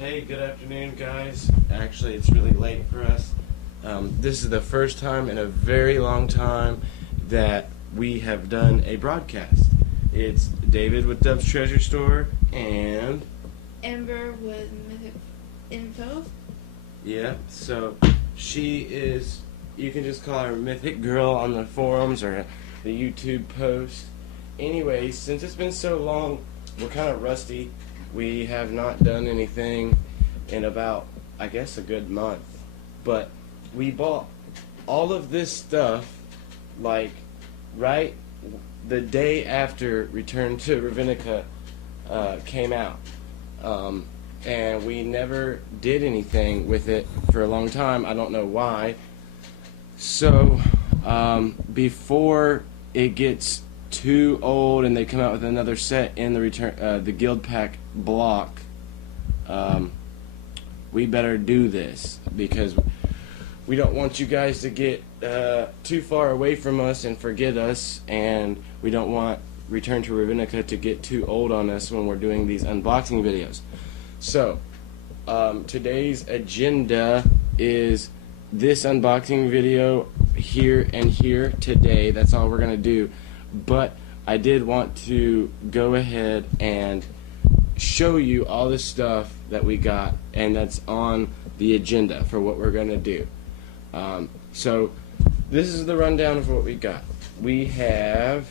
Hey, good afternoon, guys. Actually, it's really late for us. This is the first time in a very long time that we have done a broadcast. It's David with Dubb's Treasure Store and Amber with Mythic Info. Yeah, so she is, you can just call her Mythic Girl on the forums or the YouTube post. Anyways, since it's been so long, we're kind of rusty. We have not done anything in about, I guess, a good month. But we bought all of this stuff, like, right the day after Return to Ravnica came out. And we never did anything with it for a long time. I don't know why. So, before it gets too old and they come out with another set in the guild pack block, we better do this because we don't want you guys to get too far away from us and forget us, and we don't want Return to Ravnica to get too old on us when we're doing these unboxing videos. So, today's agenda is this unboxing video here and here today. That's all we're going to do. But I did want to go ahead and show you all the stuff that we got and that's on the agenda for what we're going to do. So this is the rundown of what we got. We have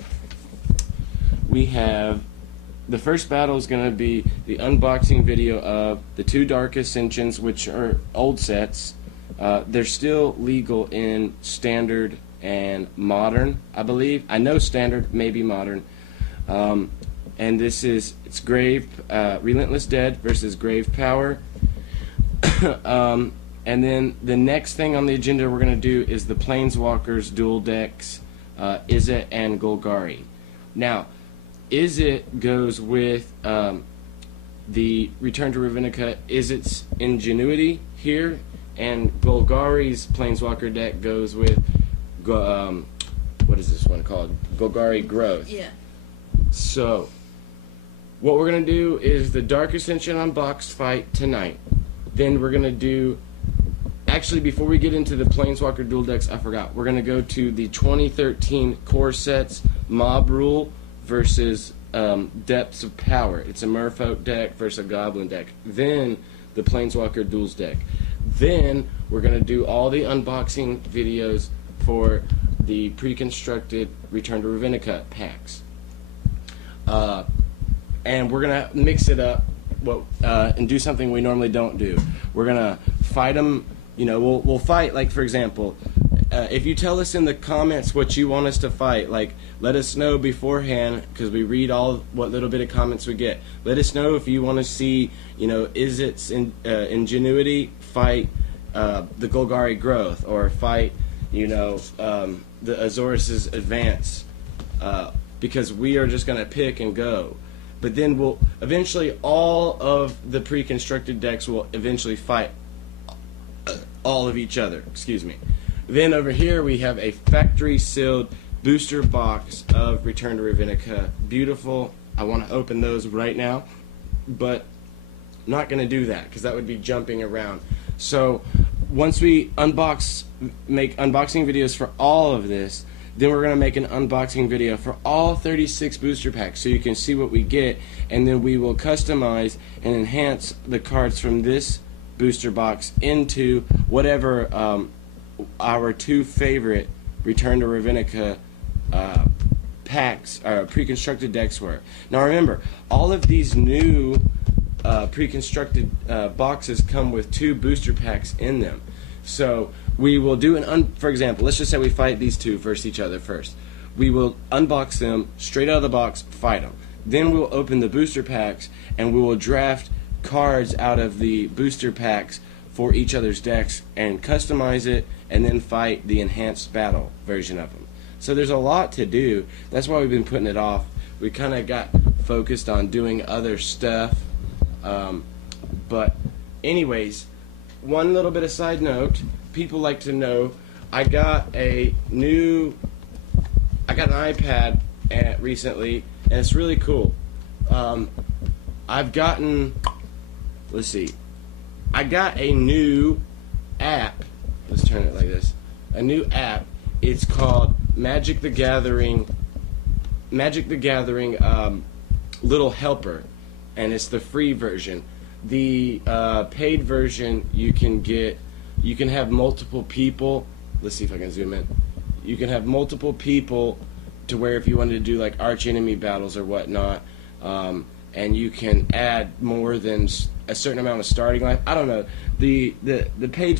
the first battle is going to be the unboxing video of the two Dark Ascensions, which are old sets. They're still legal in Standard and Modern, I believe. I know Standard, maybe Modern. And this is, it's Relentless Dead versus Grave Power. And then the next thing on the agenda we're going to do is the Planeswalkers dual decks, Izzet and Golgari. Now, Izzet goes with the Return to Ravnica, Izzet's Ingenuity here, and Golgari's Planeswalker deck goes with, what is this one called? Golgari Growth. Yeah. So, what we're going to do is the Dark Ascension Unboxed fight tonight. Then we're going to do, actually before we get into the Planeswalker dual decks, I forgot. We're going to go to the 2013 core sets, Mob Rule versus Depths of Power. It's a Merfolk deck versus a Goblin deck. Then the Planeswalker duels deck. Then we're going to do all the unboxing videos for the pre-constructed Return to Ravnica packs. And we're going to mix it up and do something we normally don't do. We're going to fight them. You know, we'll fight, like, for example, if you tell us in the comments what you want us to fight, like, let us know beforehand, because we read all what little bit of comments we get. Let us know if you want to see, you know, Izzet's Ingenuity fight the Golgari Growth, or fight, you know, the Azorus's Advance, because we are just going to pick and go. But then we'll eventually, all of the pre-constructed decks will eventually fight all of each other. Excuse me. Then over here we have a factory-sealed booster box of Return to Ravnica. Beautiful. I want to open those right now, but I'm not going to do that because that would be jumping around. So once we make unboxing videos for all of this, then we're going to make an unboxing video for all 36 booster packs so you can see what we get, and then we will customize and enhance the cards from this booster box into whatever our two favorite Return to Ravnica packs, or pre-constructed decks were. Now remember, all of these new pre-constructed boxes come with two booster packs in them. So we will do for example, let's just say we fight these two versus each other first. We will unbox them straight out of the box, fight them. Then we'll open the booster packs and we will draft cards out of the booster packs for each other's decks and customize it, and then fight the enhanced battle version of them. So there's a lot to do. That's why we've been putting it off. We kind of got focused on doing other stuff. But anyways, one little bit of side note, people like to know, I got an iPad recently, and it's really cool. I've gotten, let's see, I got a new app. Let's turn it like this. A new app. It's called Magic the Gathering. Little Helper, and it's the free version. The paid version, you can have multiple people. Let's see if I can zoom in. You can have multiple people to where if you wanted to do like arch enemy battles or whatnot, and you can add more than a certain amount of starting life. I don't know. The paid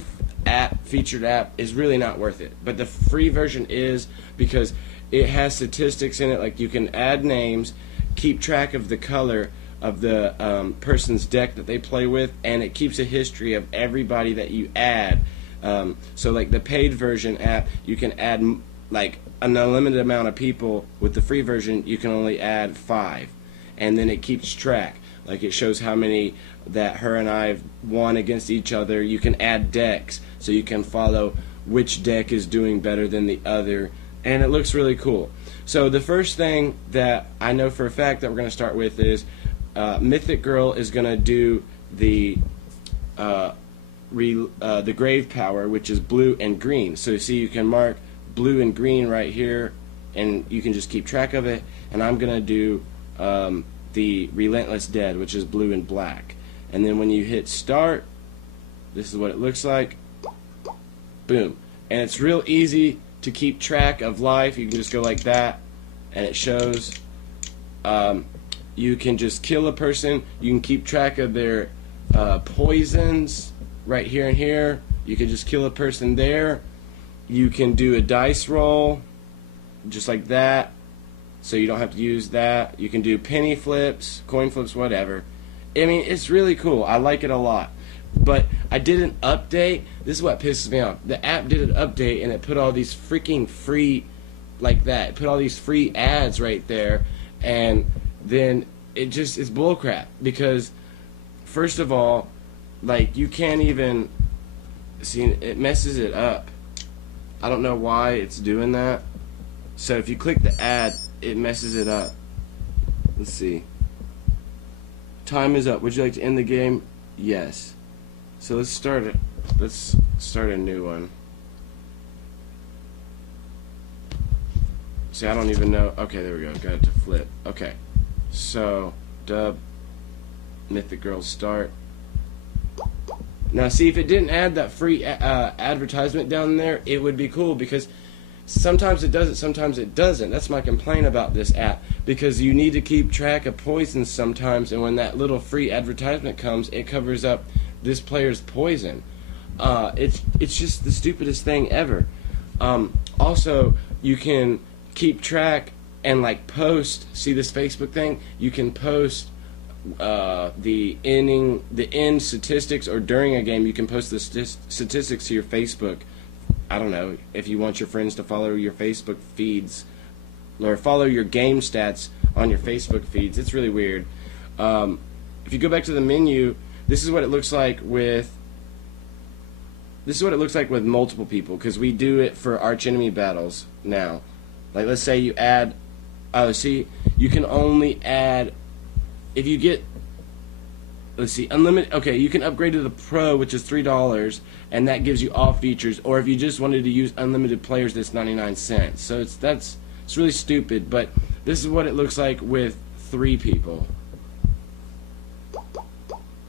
featured app is really not worth it, but the free version is, because it has statistics in it. Like you can add names, keep track of the color of the person's deck that they play with, and it keeps a history of everybody that you add. So like the paid version app, you can add like an unlimited amount of people. With the free version, you can only add 5, and then it keeps track. Like it shows how many that her and I have won against each other. You can add decks, so you can follow which deck is doing better than the other, and it looks really cool. So the first thing that I know for a fact that we're going to start with is Mythic Girl is going to do the grave power, which is blue and green. So you see, you can mark blue and green right here, and you can just keep track of it. And I'm going to do the Relentless Dead, which is blue and black. And then when you hit start, this is what it looks like. Boom. And it's real easy to keep track of life. You can just go like that, and it shows. You can just kill a person. You can keep track of their poisons right here and here. You can just kill a person there. You can do a dice roll just like that, so you don't have to use that. You can do penny flips, coin flips, whatever. I mean, it's really cool. I like it a lot. But I did an update. This is what pisses me off. The app did an update, and it put all these freaking free, like that. It put all these free ads right there, and then it's bullcrap. Because, first of all, like, you can't even see, it messes it up. I don't know why it's doing that. So if you click the ad, it messes it up. Let's see. Time is up. Would you like to end the game? Yes. So let's start a new one. See, I don't even know. Okay, there we go. Got it to flip. Okay. So, Mythic Girl start. Now, see, if it didn't add that free advertisement down there, it would be cool, because sometimes it does it, sometimes it doesn't. That's my complaint about this app, because you need to keep track of poisons sometimes, and when that little free advertisement comes, it covers up this player's poison. It's just the stupidest thing ever. Also, you can keep track and like post. See this Facebook thing? You can post the end statistics, or during a game you can post the statistics to your Facebook. I don't know, if you want your friends to follow your Facebook feeds, or follow your game stats on your Facebook feeds. It's really weird. If you go back to the menu, this is what it looks like with multiple people, because we do it for arch enemy battles now. Like, let's say you add, see, you can only add, if you get, let's see, unlimited. Okay, you can upgrade to the Pro, which is $3, and that gives you all features. Or if you just wanted to use unlimited players, that's 99 cents. So it's really stupid. But this is what it looks like with 3 people.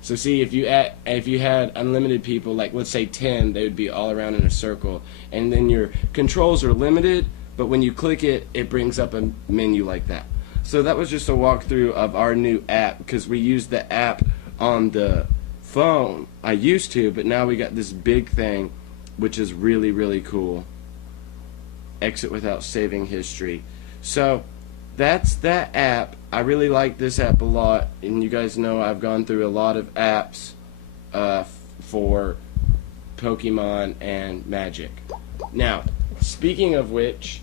So see, if you had unlimited people, like let's say 10, they would be all around in a circle, and then your controls are limited. But when you click it, it brings up a menu like that. So that was just a walkthrough of our new app, because we used the app on the phone. I used to, but now we got this big thing, which is really, really cool. Exit without saving history. So that's that app. I really like this app a lot, and you guys know I've gone through a lot of apps for Pokemon and Magic. Now, speaking of which,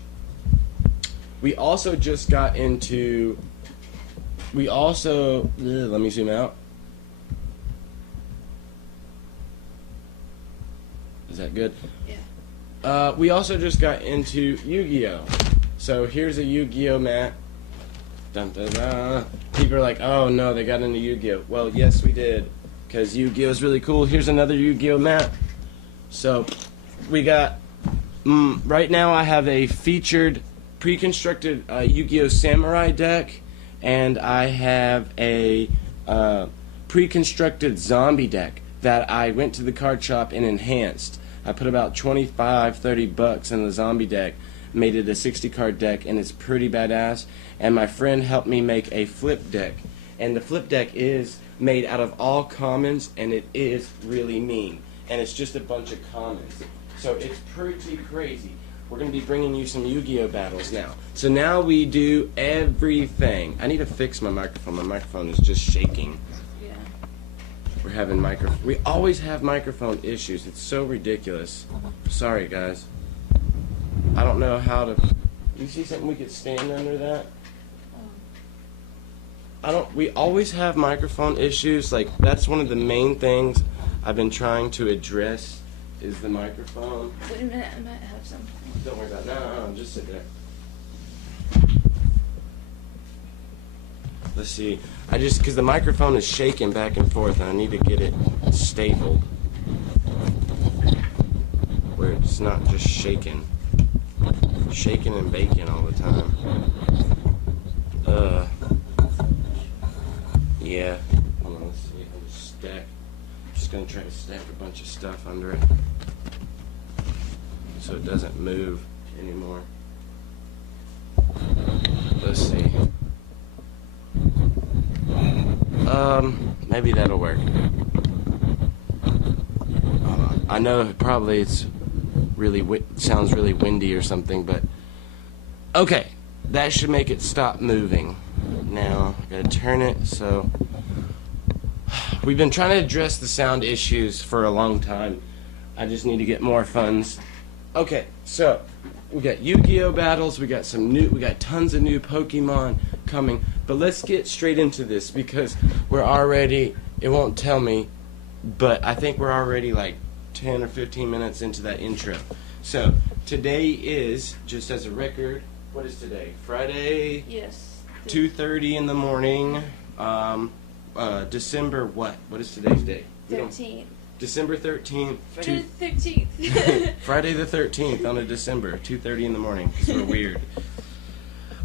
we also just got into, let me zoom out. Is that good? Yeah. We also just got into Yu-Gi-Oh! So here's a Yu-Gi-Oh! Mat. Dun, dun, dun. People are like, oh no, they got into Yu-Gi-Oh! Well, yes, we did. because Yu-Gi-Oh is really cool. Here's another Yu-Gi-Oh map. So we got right now I have a featured pre-constructed Yu-Gi-Oh Samurai deck, and I have a pre-constructed zombie deck that I went to the card shop and enhanced. I put about $25-30 in the zombie deck, made it a 60 card deck, and it's pretty badass. And my friend helped me make a flip deck, and the flip deck is made out of all commons, and it is really mean, and it's just a bunch of commons, so it's pretty crazy. We're going to be bringing you some Yu-Gi-Oh battles now. So now we do everything. I need to fix my microphone. My microphone is just shaking. Yeah. We're having we always have microphone issues. It's so ridiculous. Sorry, guys. I don't know how to. You see something we could stand under that? We always have microphone issues. Like, that's one of the main things I've been trying to address is the microphone. Wait a minute, I might have something. Don't worry about it. No, just sit there. Let's see. Because the microphone is shaking back and forth, and I need to get it stapled where it's not just shaking and baking all the time. Yeah. Hold on, let's see. I'm just gonna try to stack a bunch of stuff under it so it doesn't move anymore. Let's see. Maybe that'll work. I know probably it's really sounds really windy or something, but okay, that should make it stop moving. Now I gotta turn it. So we've been trying to address the sound issues for a long time. I just need to get more funds. Okay, so we got Yu-Gi-Oh battles. We got tons of new Pokemon coming. But let's get straight into this because we're already. It won't tell me, but I think we're already like 10 or 15 minutes into that intro. So today is, just as a record, what is today? Friday? Yes. 2:30 in the morning. December what? What is today's date? 13th. December 13th. Friday the 13th. Friday the 13th on a December, 2:30 in the morning. It's so weird.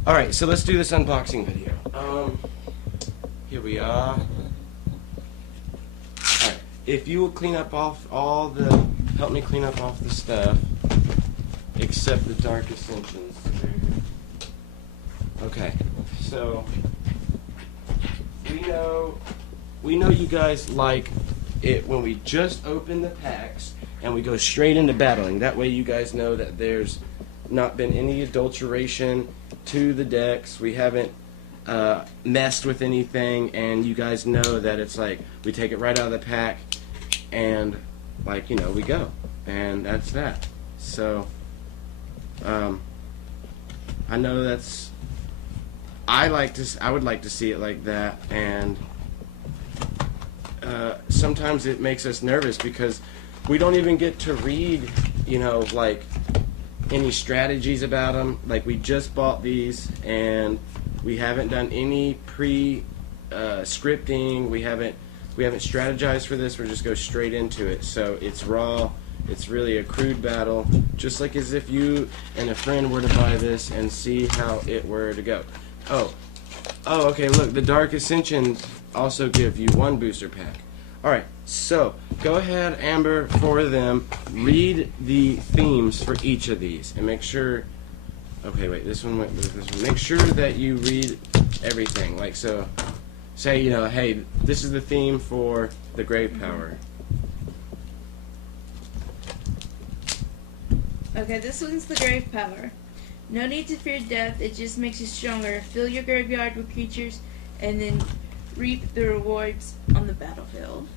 All right, so let's do this unboxing video. Here we are. All right, if you will clean up off help me clean up off the stuff, except the Dark Ascensions. Okay, so we know you guys like it when we just open the packs and we go straight into battling. That way you guys know that there's not been any adulteration to the decks. We haven't messed with anything, and you guys know that it's like we take it right out of the pack and like, you know, we go, and that's that. So I know that's I would like to see it like that, and sometimes it makes us nervous because we don't even get to read, you know, like any strategies about them. Like, we just bought these and we haven't done any scripting. We haven't strategized for this. We're just go straight into it. So it's raw. It's really a crude battle, just like as if you and a friend were to buy this and see how it were to go. Oh, okay, look, the Dark Ascension also give you one booster pack. Alright, so go ahead, Amber, for them, read the themes for each of these, and make sure, okay, wait, this one, make sure that you read everything. Like, so, say, you know, hey, this is the theme for the Grave Power. Okay, this one's the Grave Power. No need to fear death, it just makes you stronger. Fill your graveyard with creatures, and then reap the rewards on the battlefield.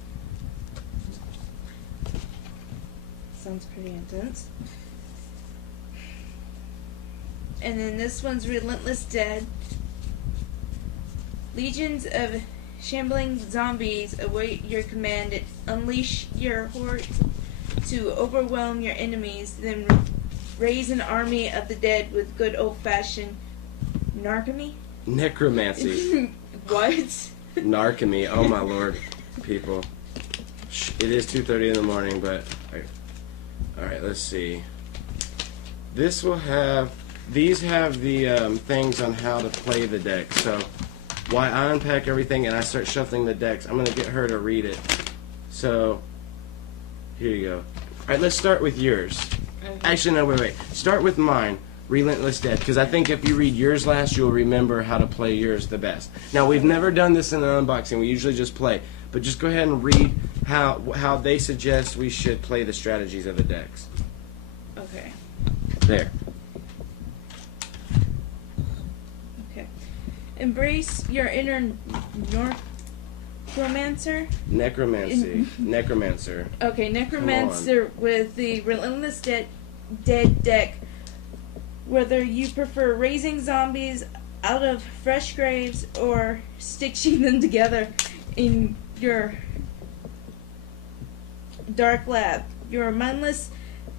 Sounds pretty intense. And then this one's Relentless Dead. Legions of shambling zombies await your command and unleash your horde to overwhelm your enemies, then raise an army of the dead with good old-fashioned necromancy. What? What? Narcomy. Oh my lord, people. It is 2:30 in the morning, but all right. Let's see. These have the things on how to play the deck. So while I unpack everything and I start shuffling the decks, I'm gonna get her to read it. So here you go. All right, let's start with yours. Okay. Actually, no, wait. Start with mine, Relentless Dead, because I think if you read yours last, you'll remember how to play yours the best. Now, we've never done this in an unboxing. We usually just play. But just go ahead and read how they suggest we should play the strategies of the decks. Okay. There. Okay. Embrace your inner necromancer. Necromancer. Okay, necromancer with the Relentless Dead deck. Whether you prefer raising zombies out of fresh graves or stitching them together in your dark lab, your mindless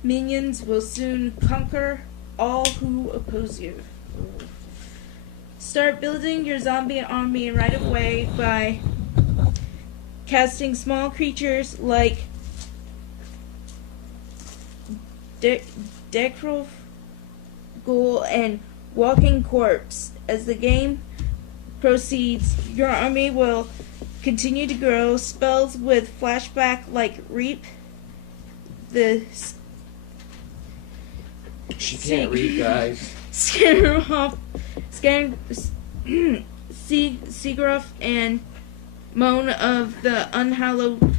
minions will soon conquer all who oppose you. Start building your zombie army right away by casting small creatures like Decrol Ghoul and Walking Corpse. As the game proceeds, your army will continue to grow. Spells with flashback like Reap, the She can't read, guys. Seagroth, and Moan of the Unhallowed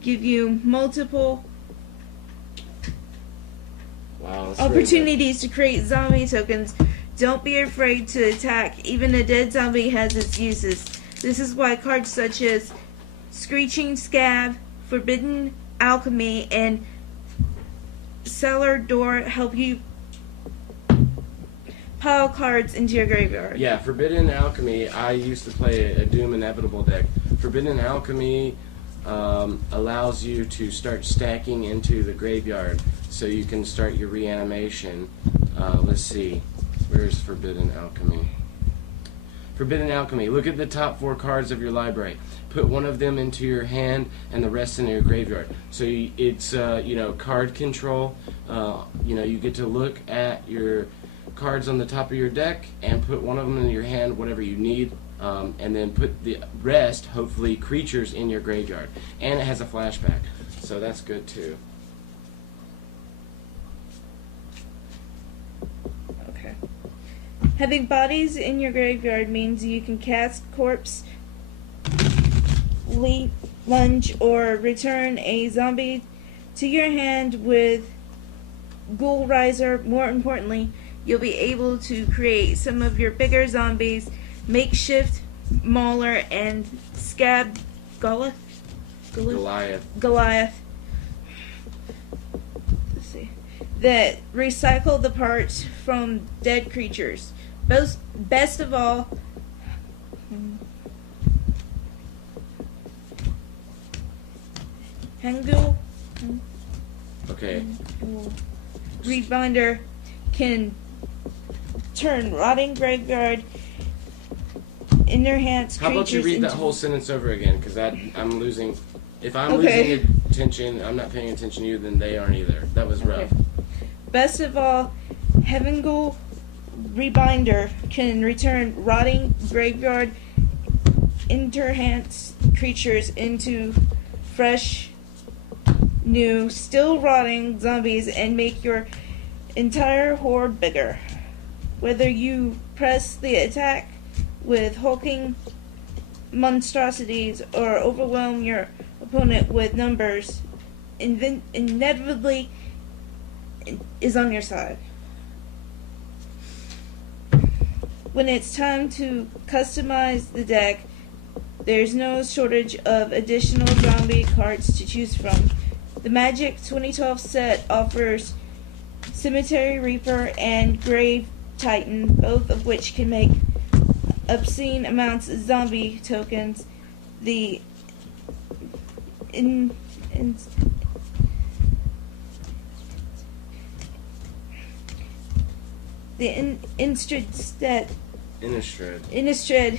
give you multiple opportunities to create zombie tokens. Don't be afraid to attack. Even a dead zombie has its uses. This is why cards such as Screeching Scab, Forbidden Alchemy, and Cellar Door help you pile cards into your graveyard. Yeah, Forbidden Alchemy, I used to play a Doom Inevitable deck. Forbidden Alchemy allows you to start stacking into the graveyard so you can start your reanimation. Let's see. Where's Forbidden Alchemy? Forbidden Alchemy. Look at the top 4 cards of your library. Put one of them into your hand and the rest in your graveyard. So it's card control. You get to look at your cards on the top of your deck and put one of them in your hand, whatever you need, and then put the rest, hopefully creatures, in your graveyard. And it has a flashback, so that's good too. Okay. Having bodies in your graveyard means you can cast Corpse, Lunge, or return a zombie to your hand with Ghoul Riser. More importantly, you'll be able to create some of your bigger zombies, Makeshift Mauler and Scab Goliath. Let's see. That recycle the parts from dead creatures. Best of all, Hangul. Okay. Rebinder can turn rotting graveyard in their hands. How about you read that whole sentence over again? Because I'm losing. If I'm losing attention, I'm not paying attention to you, then they aren't either. That was rough. Okay. Best of all, Hangul Rebinder can return rotting graveyard interhance creatures into fresh, new, still rotting zombies and make your entire horde bigger. Whether you press the attack with hulking monstrosities or overwhelm your opponent with numbers, inevitably is on your side. When it's time to customize the deck, there's no shortage of additional zombie cards to choose from. The Magic 2012 set offers Cemetery Reaper and Grave Titan, both of which can make obscene amounts of zombie tokens. The Innistrad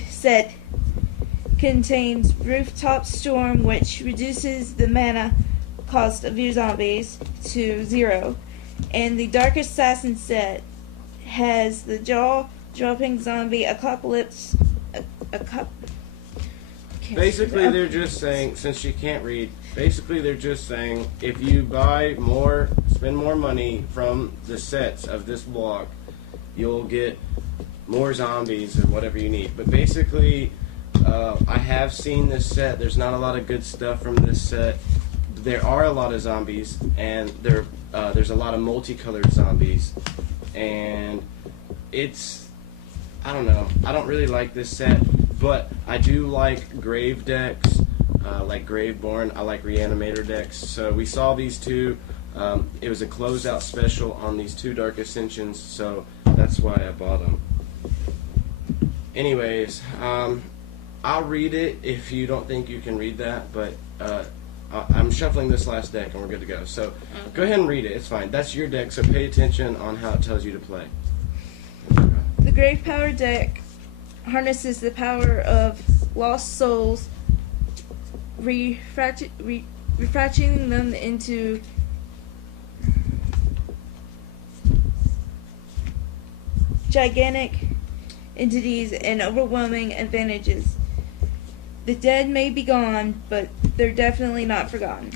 set contains Rooftop Storm, which reduces the mana cost of your zombies to 0. And the Dark Assassin set has the jaw-dropping zombie apocalypse. Basically, they're just saying, since she can't read, basically they're just saying, if you buy more, spend more money from the sets of this block, you'll get more zombies or whatever you need. But basically, I have seen this set. There's not a lot of good stuff from this set. There are a lot of zombies, and there's a lot of multicolored zombies, and it's, I don't know, I don't really like this set, but I do like grave decks, like Graveborn. I like Reanimator decks. So we saw these two. It was a closeout special on these two Dark Ascensions, so that's why I bought them. Anyways, I'll read it if you don't think you can read that, but I'm shuffling this last deck and we're good to go. So go ahead and read it. It's fine. That's your deck, so pay attention on how it tells you to play. The Grave Power deck harnesses the power of lost souls, refracting them into gigantic entities and overwhelming advantages. The dead may be gone, but they're definitely not forgotten.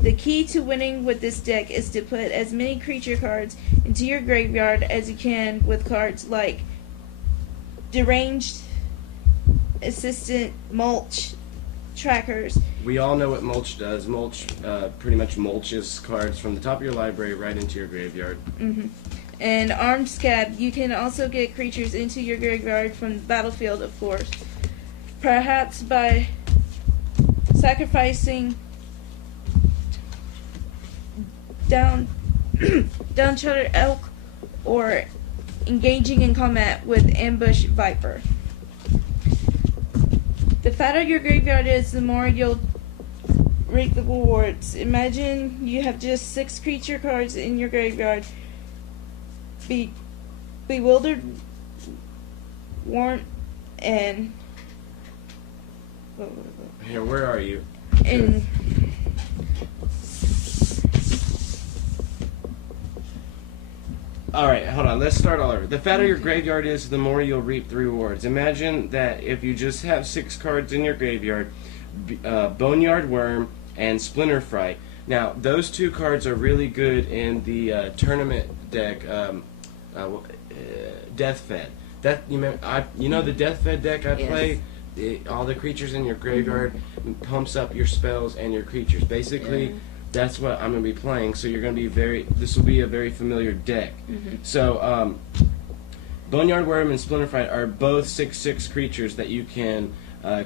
The key to winning with this deck is to put as many creature cards into your graveyard as you can with cards like Deranged Assistant, Mulch, Trackers. We all know what Mulch does. Mulch pretty much mulches cards from the top of your library right into your graveyard. And Armed Scab. You can also get creatures into your graveyard from the battlefield, of course. Perhaps by sacrificing Downtrodden Elk or engaging in combat with Ambush Viper. The fatter your graveyard is, the more you'll reap the rewards. Imagine you have just 6 creature cards in your graveyard. Bewildered, Warrant, and... Here, where are you? And... Alright, hold on. Let's start all over. The fatter your graveyard is, the more you'll reap the rewards. Imagine that if you just have 6 cards in your graveyard, Boneyard Worm and Splinter Fright. Now, those 2 cards are really good in the tournament deck, Death Fed. You know the Death Fed deck I play? All the creatures in your graveyard pumps up your spells and your creatures. Basically, that's what I'm going to be playing, so you're going to be this will be a very familiar deck. So, Boneyard Worm and Splinter Fright are both 6/6 creatures that you can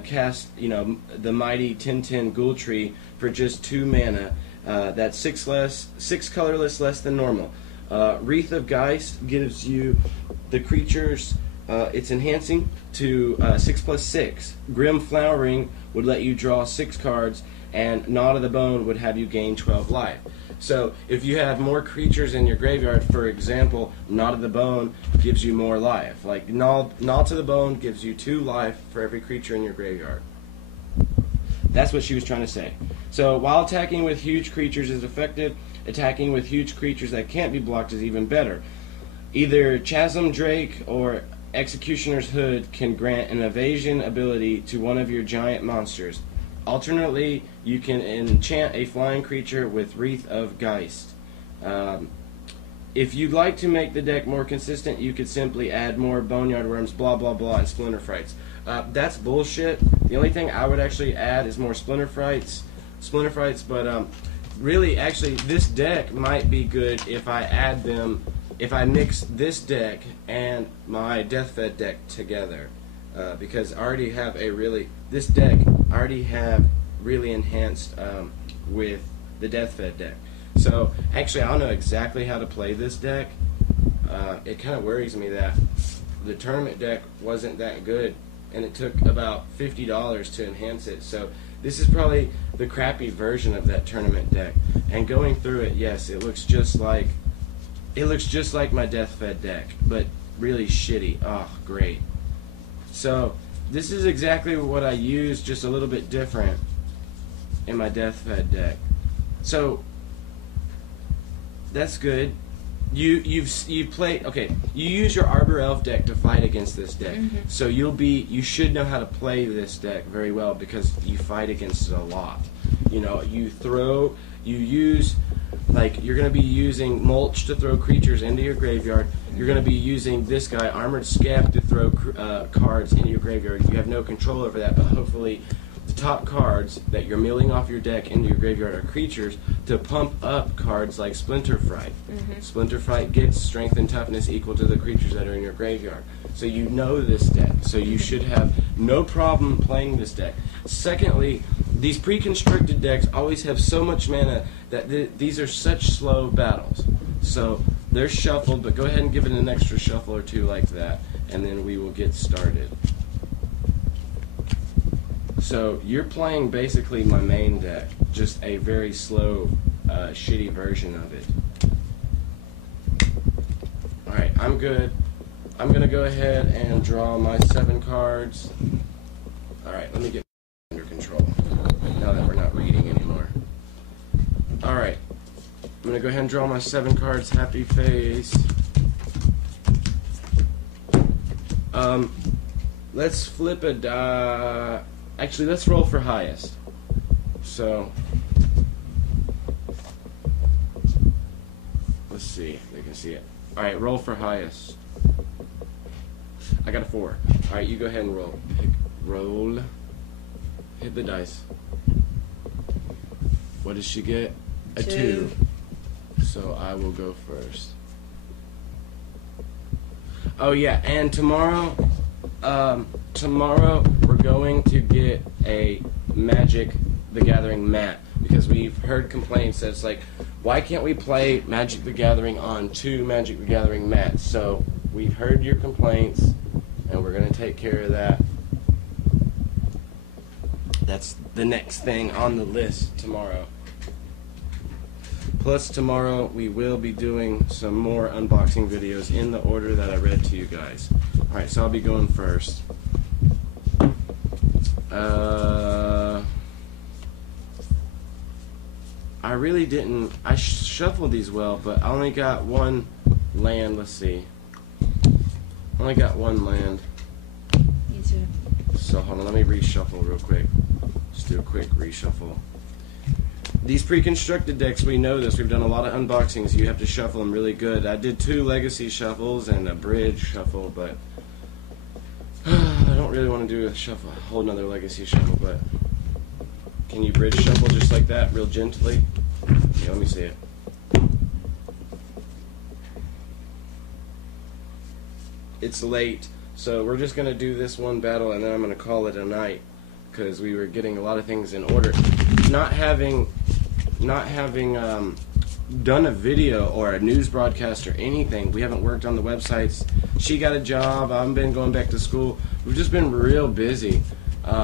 cast, the mighty 10/10 Ghoul Tree for just 2 mana. That's 6 colorless less than normal. Wreath of Geist gives you the creatures, it's enhancing to 6/6. Grim Flowering would let you draw 6 cards, and Gnawed of the Bone would have you gain 12 life. So if you have more creatures in your graveyard, for example, Gnawed of the Bone gives you more life. Like Gnawed to the Bone gives you 2 life for every creature in your graveyard. That's what she was trying to say. So while attacking with huge creatures is effective, attacking with huge creatures that can't be blocked is even better. Either Chasm Drake or Executioner's Hood can grant an evasion ability to one of your giant monsters. Alternately, you can enchant a flying creature with Wreath of Geist. If you'd like to make the deck more consistent, you could simply add more Boneyard Worms, blah blah blah, and Splinter Frights. That's bullshit. The only thing I would actually add is more Splinter Frights, but really, actually, this deck might be good if I add them, if I mix this deck and my Death Fed deck together, because I already have this deck I already have really enhanced with the Death Fed deck. So actually, I don't know exactly how to play this deck. It kind of worries me that the tournament deck wasn't that good, and it took about $50 to enhance it. So this is probably the crappy version of that tournament deck. And going through it, yes, it looks just like my Death Fed deck, but really shitty. Oh, great. So This is exactly what I use, just a little bit different in my Deathfed deck. So that's good. You've played, okay, you use your Arbor Elf deck to fight against this deck. So you should know how to play this deck very well because you fight against it a lot. You know, you use, like, you're going to be using Mulch to throw creatures into your graveyard. You're going to be using this guy, Armored Scab, to throw cards into your graveyard. You have no control over that, but hopefully the top cards that you're milling off your deck into your graveyard are creatures to pump up cards like Splinter Fright. Splinter Fright gets strength and toughness equal to the creatures that are in your graveyard. So you know this deck, so you should have no problem playing this deck. Secondly, these pre-constructed decks always have so much mana that these are such slow battles. So they're shuffled, but go ahead and give it an extra shuffle or two like that, and then we will get started. So you're playing basically my main deck, just a very slow, shitty version of it. Alright, I'm good. I'm going to go ahead and draw my 7 cards. Alright, let me get under control, now that we're not reading anymore. Alright, I'm going to go ahead and draw my 7 cards, happy face. Let's flip a die. Actually, let's roll for highest. So, let's see if they can see it. Alright, roll for highest. I got a 4. Alright, you go ahead and roll. Roll. Hit the dice. What does she get? A 2. So I will go first. Oh yeah, and tomorrow we're going to get a Magic the Gathering mat because we've heard complaints that it's like, why can't we play Magic the Gathering on 2 Magic the Gathering mats? So we've heard your complaints and we're going to take care of that. That's the next thing on the list tomorrow. Plus tomorrow we will be doing some more unboxing videos in the order that I read to you guys. Alright, so I'll be going first. I really didn't, I shuffled these well, but I only got 1 land, let's see. Only got 1 land. Me too. So hold on, let me reshuffle real quick. Just do a quick reshuffle. These pre-constructed decks, we know this. We've done a lot of unboxings. You have to shuffle them really good. I did 2 legacy shuffles and a bridge shuffle, but I don't really want to do a whole another legacy shuffle, but can you bridge shuffle just like that, real gently? Yeah, let me see it. It's late, so we're just going to do this one battle, and then I'm going to call it a night, because we were getting a lot of things in order. Not having done a video or a news broadcast or anything, we haven't worked on the websites. She got a job, I've been going back to school. We've just been real busy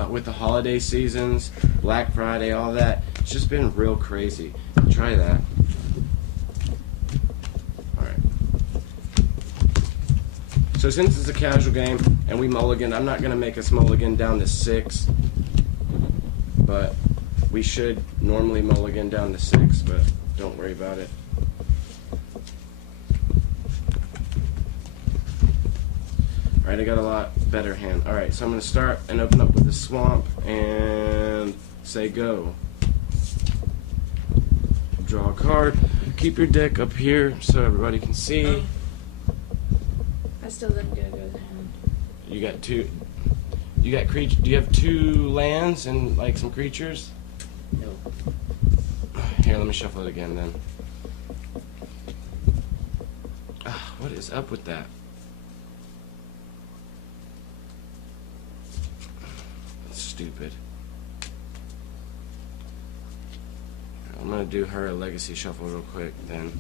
with the holiday seasons, Black Friday, all that. It's just been real crazy. Try that. Alright. So since it's a casual game and we mulligan, I'm not going to make us mulligan down to 6. But we should normally mulligan down to 6, but don't worry about it. Alright, I got a lot better hand. Alright, so I'm going to start and open up with the swamp and say go. Draw a card. Keep your deck up here so everybody can see. I still didn't get a good hand. You got 2. You got creature. Do you have 2 lands and like some creatures? No. Here, let me shuffle it again then. What is up with that? That's stupid. I'm gonna do her a legacy shuffle real quick then.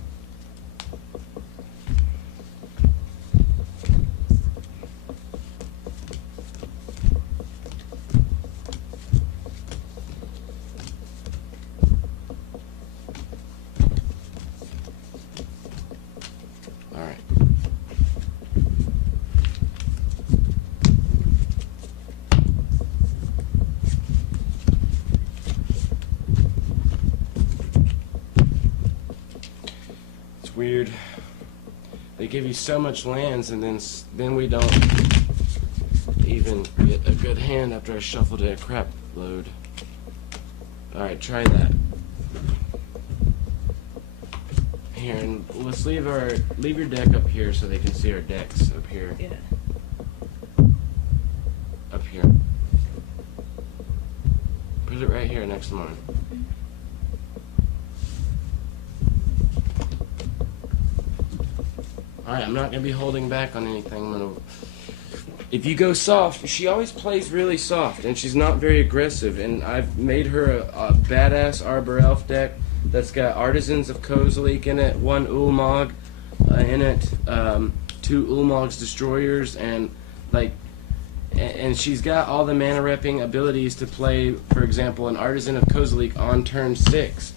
weird. They give you so much lands, and then we don't even get a good hand after I shuffled a crap load. Alright, try that. Here, and let's leave your deck up here so they can see our decks up here. Yeah. Up here. Put it right here next to mine. Alright, I'm not going to be holding back on anything. I'm gonna... If you go soft, she always plays really soft, and she's not very aggressive, and I've made her a badass Arbor Elf deck that's got Artisans of Kozalik in it, 1 Ulamog in it, 2 Ulamog's Destroyers, and and she's got all the mana repping abilities to play, for example, an Artisan of Kozalik on turn 6,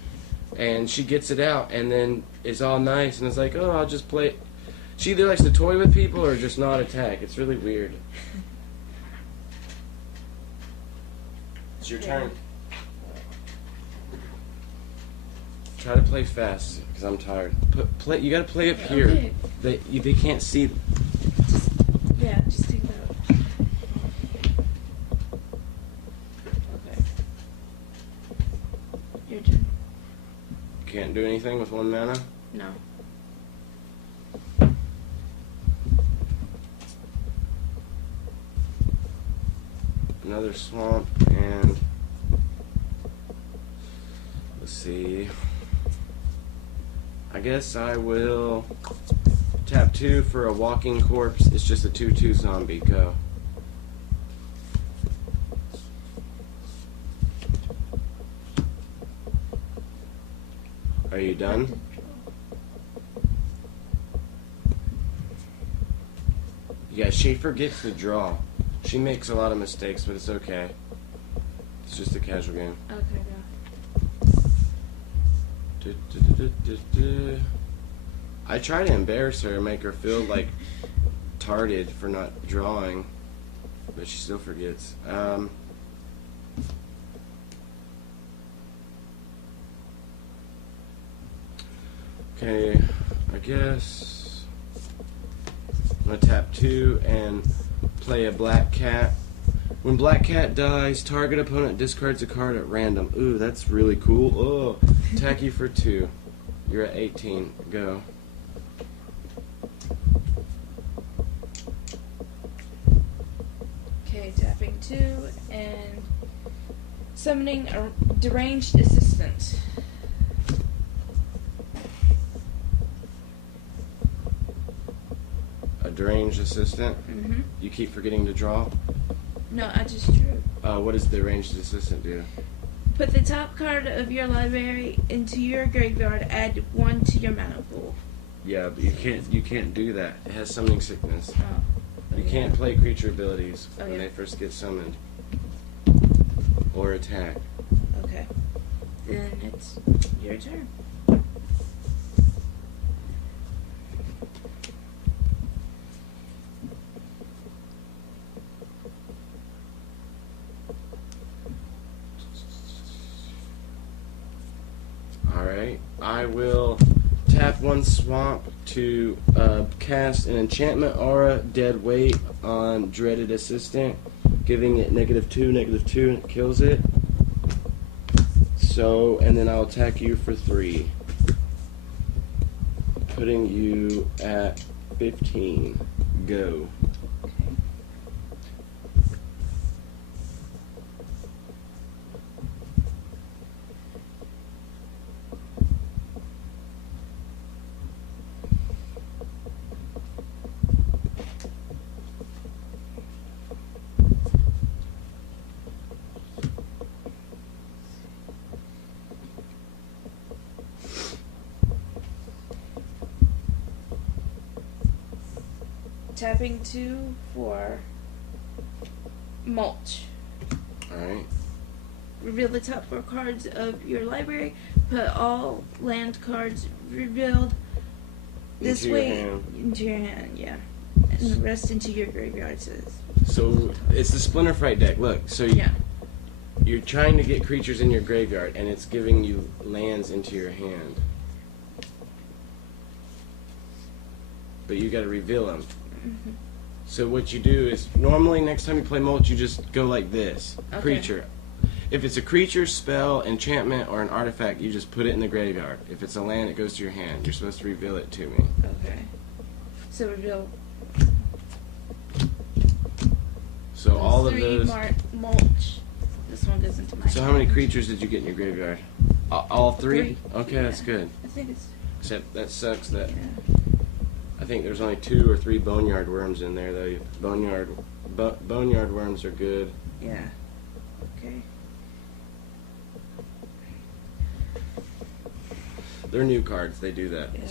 and she gets it out, and then it's all nice, and it's like, oh, I'll just play. She either likes to toy with people or just not attack. It's really weird. It's your turn. Try to play fast, because I'm tired. You gotta play up here. Okay. They can't see. Yeah, just take that out. Okay. Your turn. You can't do anything with 1 mana? No. Another swamp, and let's see. I guess I will tap 2 for a walking corpse. It's just a 2/2 zombie. Go. Are you done? Yeah, Schaefer gets the draw. She makes a lot of mistakes, but it's okay. It's just a casual game. Okay, go. I try to embarrass her and make her feel like tarded for not drawing, but she still forgets. Okay, I guess I'm gonna tap 2 and play a Black Cat. When Black Cat dies, target opponent discards a card at random. Ooh, that's really cool. Oh, attack you for 2. You're at 18. Go. Okay, tapping 2 and summoning a deranged assistant. A deranged assistant. Mm-hmm. You keep forgetting to draw. No, I just drew. What does the deranged assistant do? Put the top card of your library into your graveyard. Add 1 to your mana pool. Yeah, but you can't do that. It has summoning sickness. Oh. You can't play creature abilities when yeah. they first get summoned or attack. Okay. Then it's your turn. Alright, I will tap 1 swamp to cast an enchantment aura, dead weight, on Dreaded Assistant, giving it -2, and it kills it. So, and then I'll attack you for 3, putting you at 15. Go. Tapping 2 for mulch. Alright. Reveal the top 4 cards of your library. Put all land cards revealed this way into your hand, yeah. And the rest into your graveyard, says. So, it's the Splinter Fright deck. Look, so you're trying to get creatures in your graveyard, and it's giving you lands into your hand. but you got to reveal them. Mm-hmm. So what you do is, normally next time you play mulch, you just go like this. Okay. Creature. If it's a creature, spell, enchantment, or an artifact, you just put it in the graveyard. If it's a land, it goes to your hand. You're supposed to reveal it to me. Okay. So reveal. So all of 3 those... mulch. This one goes into my So how many creatures did you get in your graveyard? All 3? Okay, Yeah. that's good. I think it's... Except that sucks that... Yeah. I think there's only 2 or 3 boneyard worms in there, though. Boneyard worms are good. Yeah. Okay. They're new cards. They do that. Yeah.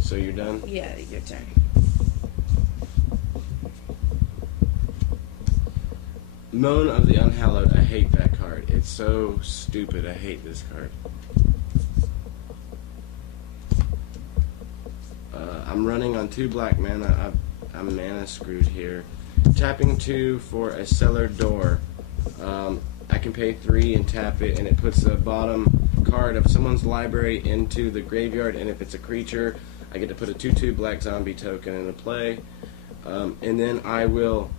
So you're done? Yeah, your turn. Moan of the Unhallowed. I hate that card. It's so stupid. I hate this card. I'm running on 2 black mana. I'm mana screwed here. Tapping 2 for a cellar door. I can pay 3 and tap it, and it puts the bottom card of someone's library into the graveyard, and if it's a creature, I get to put a 2/2 black zombie token into play. And then I will,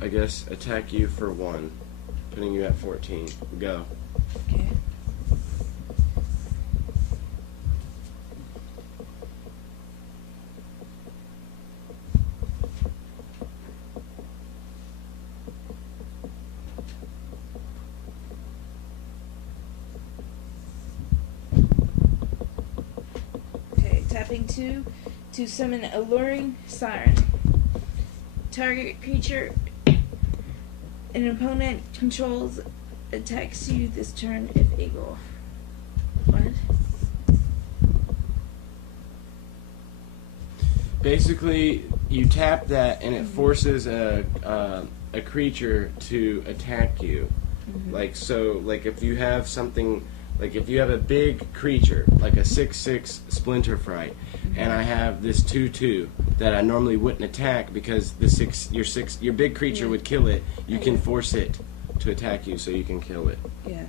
I guess, attack you for 1, putting you at 14. Go. Okay. Tapping 2 to summon Alluring Siren. Target creature an opponent controls attacks you this turn if able. What? Basically, you tap that and it forces a creature to attack you. Mm-hmm. Like if you have something, like if you have a big creature, like a 6/6 Splinter Fright, and I have this 2/2 that I normally wouldn't attack because your big creature would kill it, you can force it to attack you so you can kill it. Yeah.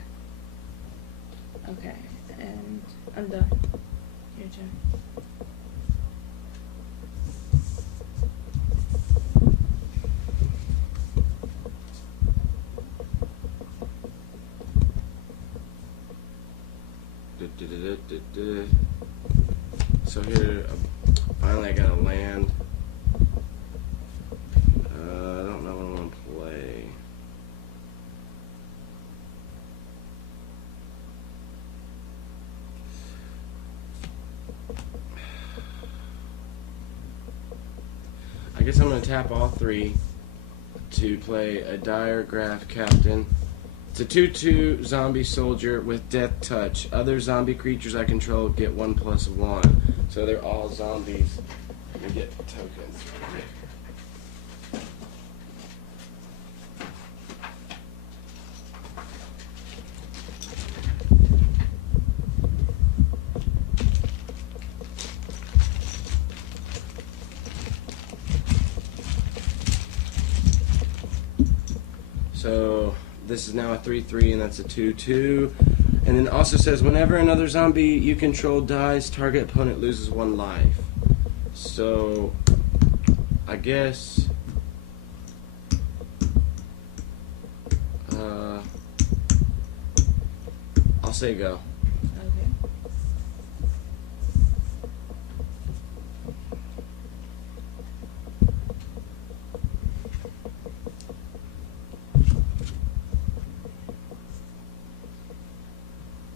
Okay, and I'm done. Your turn. So here, finally I got a land. I don't know what I want to play. I guess I'm going to tap all 3 to play a Diregraph Captain. It's a 2/2 zombie soldier with death touch. Other zombie creatures I control get 1/1. So they're all zombies. Let me get tokens. So this is now a 3/3, and that's a 2/2. And then it also says whenever another zombie you control dies, target opponent loses 1 life. So I guess I'll say go. Okay.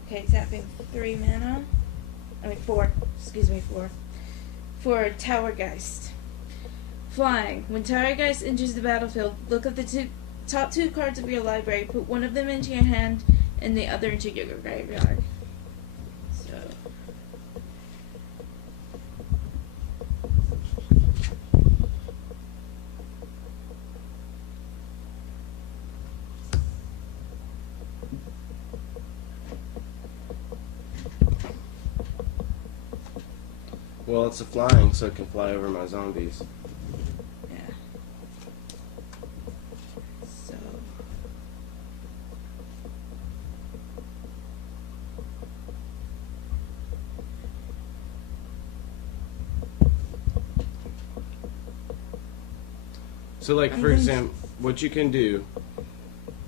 Okay, tapping 3 mana. I mean 4. Excuse me, 4. For Towergeist. Flying. When Towergeist enters the battlefield, look at the top 2 cards of your library. Put one of them into your hand and the other into your graveyard. So. Well, it's a flying, so it can fly over my zombies. Yeah. So. So, like, I'm for going example, what you can do,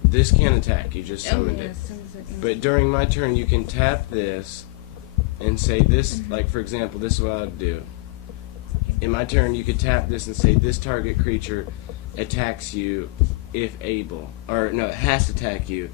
this can attack, you just summoned it. But during my turn, you can tap this and say this, like, for example, this is what I would do. In my turn, you could tap this and say this target creature attacks you if able. Or, no, it has to attack you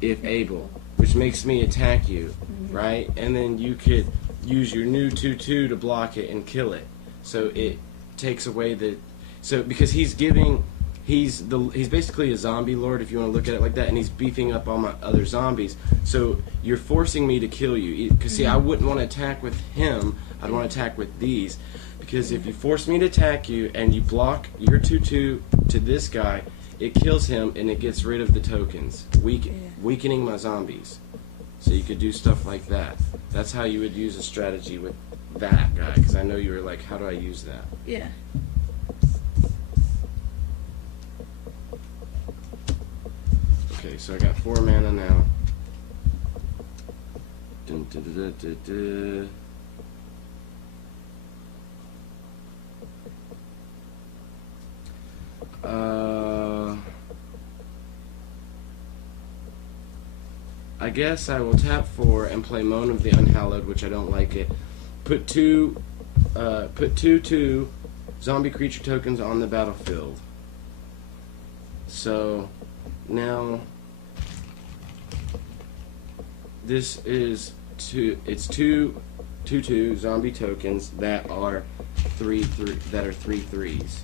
if able, which makes me attack you, right? And then you could use your new 2/2 to block it and kill it. So it takes away the... So, because he's giving... He's basically a zombie lord, if you want to look at it like that, and he's beefing up all my other zombies. So you're forcing me to kill you. Because, see, I wouldn't want to attack with him. I'd want to attack with these. Because if you force me to attack you and you block your 2/2 to this guy, it kills him and it gets rid of the tokens, weakening my zombies. So you could do stuff like that. That's how you would use a strategy with that guy. Because I know you were like, how do I use that? Yeah. Okay, so I got 4 mana now. Dun, dun, dun, dun, dun, dun. I guess I will tap 4 and play Moan of the Unhallowed, which I don't like it. Put two 2/2 zombie creature tokens on the battlefield. So now this is it's two 2/2 zombie tokens that are 3/3s.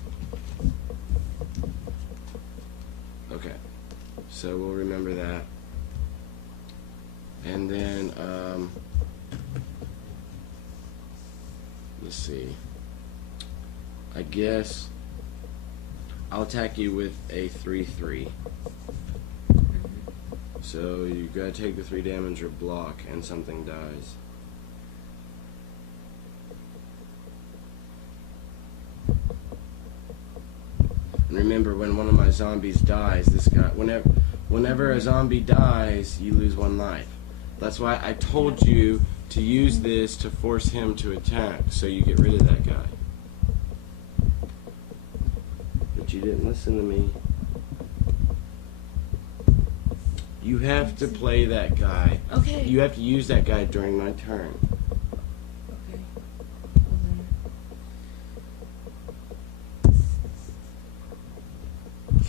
Okay, so we'll remember that. And then, let's see. I guess I'll attack you with a 3/3. So you gotta take the 3 damage or block, and something dies. And remember, when one of my zombies dies, this guy, whenever a zombie dies, you lose 1 life. That's why I told you to use this to force him to attack, so you get rid of that guy. But you didn't listen to me. You have to play that guy. Okay. You have to use that guy during my turn. Okay.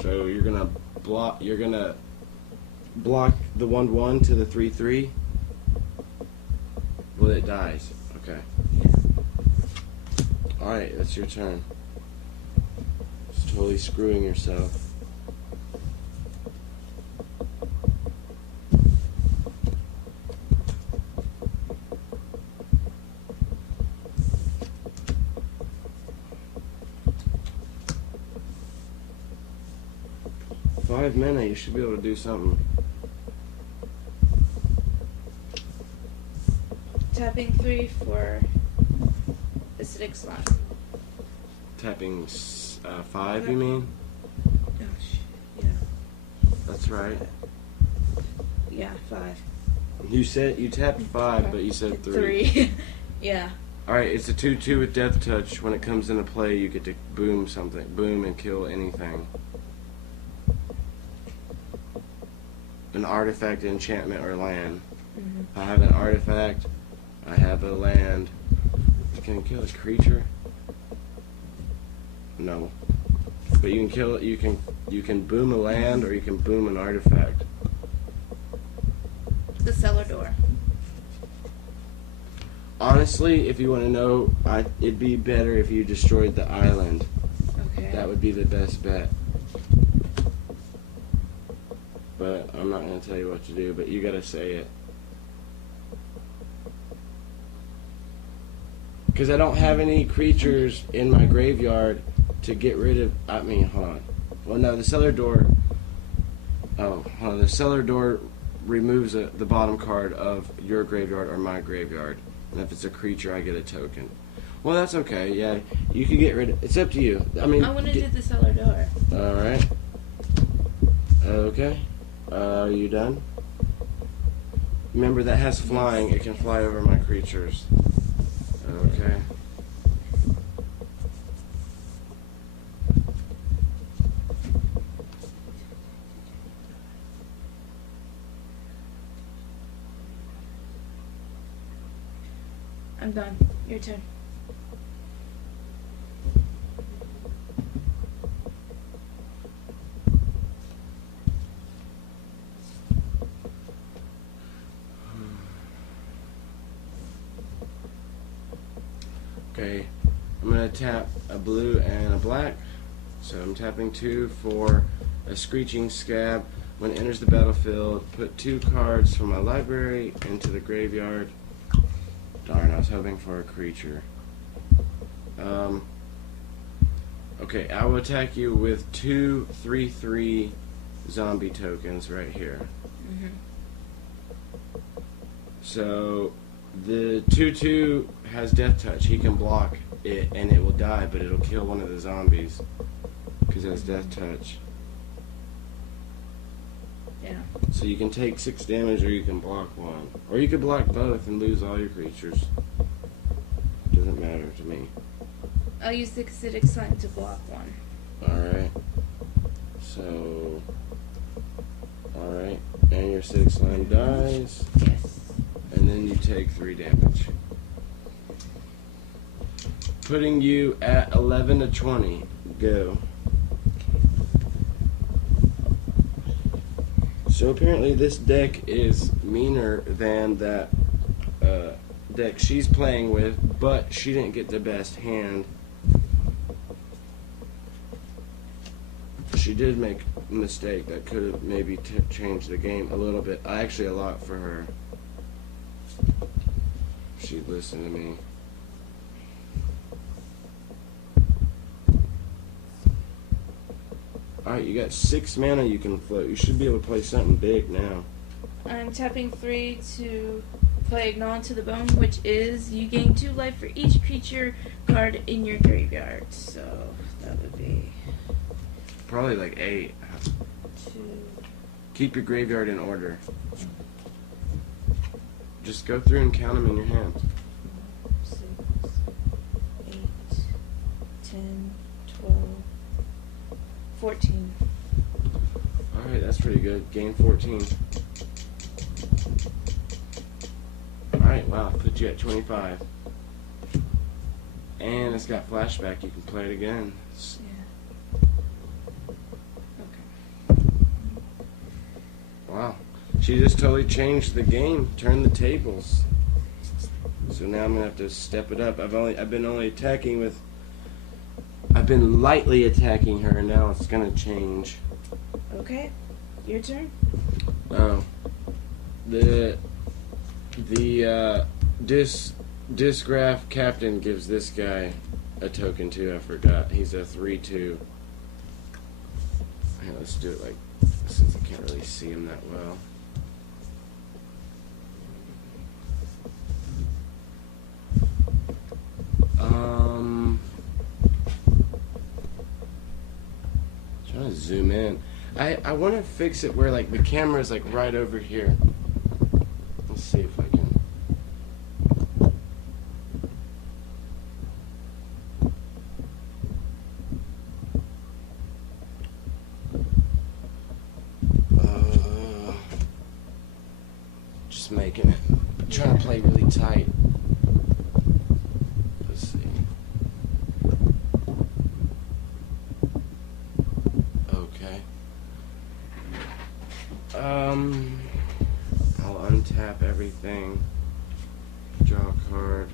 So you're gonna block. You're gonna block the 1/1 to the 3/3. Well, it dies. Okay. All right, that's your turn. Just totally screwing yourself. Five mana, you should be able to do something. Tapping 3 for acidic slime. Tapping 5, you mean? Gosh, yeah. That's right. Yeah, 5. You said you tapped 5, but you said 3. 3. Yeah. Alright, it's a 2/2 with Death Touch. When it comes into play, you get to boom something. Boom and kill anything. An artifact, enchantment, or land. I have an artifact. I have a land. Can I kill a creature? No. But you can kill it. You can boom a land, or you can boom an artifact. The cellar door. Honestly, if you want to know, it'd be better if you destroyed the island. Okay. That would be the best bet. But I'm not going to tell you what to do, but you got to say it. Because I don't have any creatures in my graveyard to get rid of. I mean, hold on. Well, no, the cellar door. Oh, hold on. The cellar door removes the bottom card of your graveyard or my graveyard. And if it's a creature, I get a token. Well, that's okay. Yeah, you can get rid of. It's up to you. I mean, I want to do the cellar door. All right. Okay. Are you done? Remember, that has flying. It can fly over my creatures. Okay. I'm done. Your turn. Okay, I'm going to tap a blue and a black. So I'm tapping 2 for a Screeching Scab. When it enters the battlefield, put 2 cards from my library into the graveyard. Darn, I was hoping for a creature. Okay, I will attack you with 2 3/3 zombie tokens right here. So the 2/2 has Death Touch. He can block it and it will die, but it'll kill one of the zombies because it has Death Touch. Yeah. So you can take 6 damage, or you can block 1, or you could block both and lose all your creatures. Doesn't matter to me. I'll use the acidic slime to block 1. Alright. So. Alright. And your acidic slime dies. Yes. And then you take 3 damage. Putting you at 11 to 20. Go. So apparently this deck is meaner than that deck she's playing with, but she didn't get the best hand. She did make a mistake that could have maybe changed the game a little bit. Actually, a lot for her. She'd listen to me. Alright, you got 6 mana you can float. You should be able to play something big now. I'm tapping 3 to play Gnaw to the Bone, which is you gain 2 life for each creature card in your graveyard. So that would be Probably like 8. 2. Keep your graveyard in order. Just go through and count them in your hand. 6, 8, 10, 12, 14. Alright, that's pretty good. Gain 14. Alright, wow, put you at 25. And it's got flashback, you can play it again. Yeah. Okay. Wow. She just totally changed the game, turned the tables. So now I'm gonna have to step it up. I've been lightly attacking her, and now it's gonna change. Okay. Your turn. Oh. The Discgraph Captain gives this guy a token too, I forgot. He's a 3/2. Hey, let's do it like, since I can't really see him that well. Trying to zoom in. I want to fix it where like the camera's like right over here. Let's see if I can. Just making it. Trying to play really tight. Let's see. Okay. I'll untap everything. Draw a card.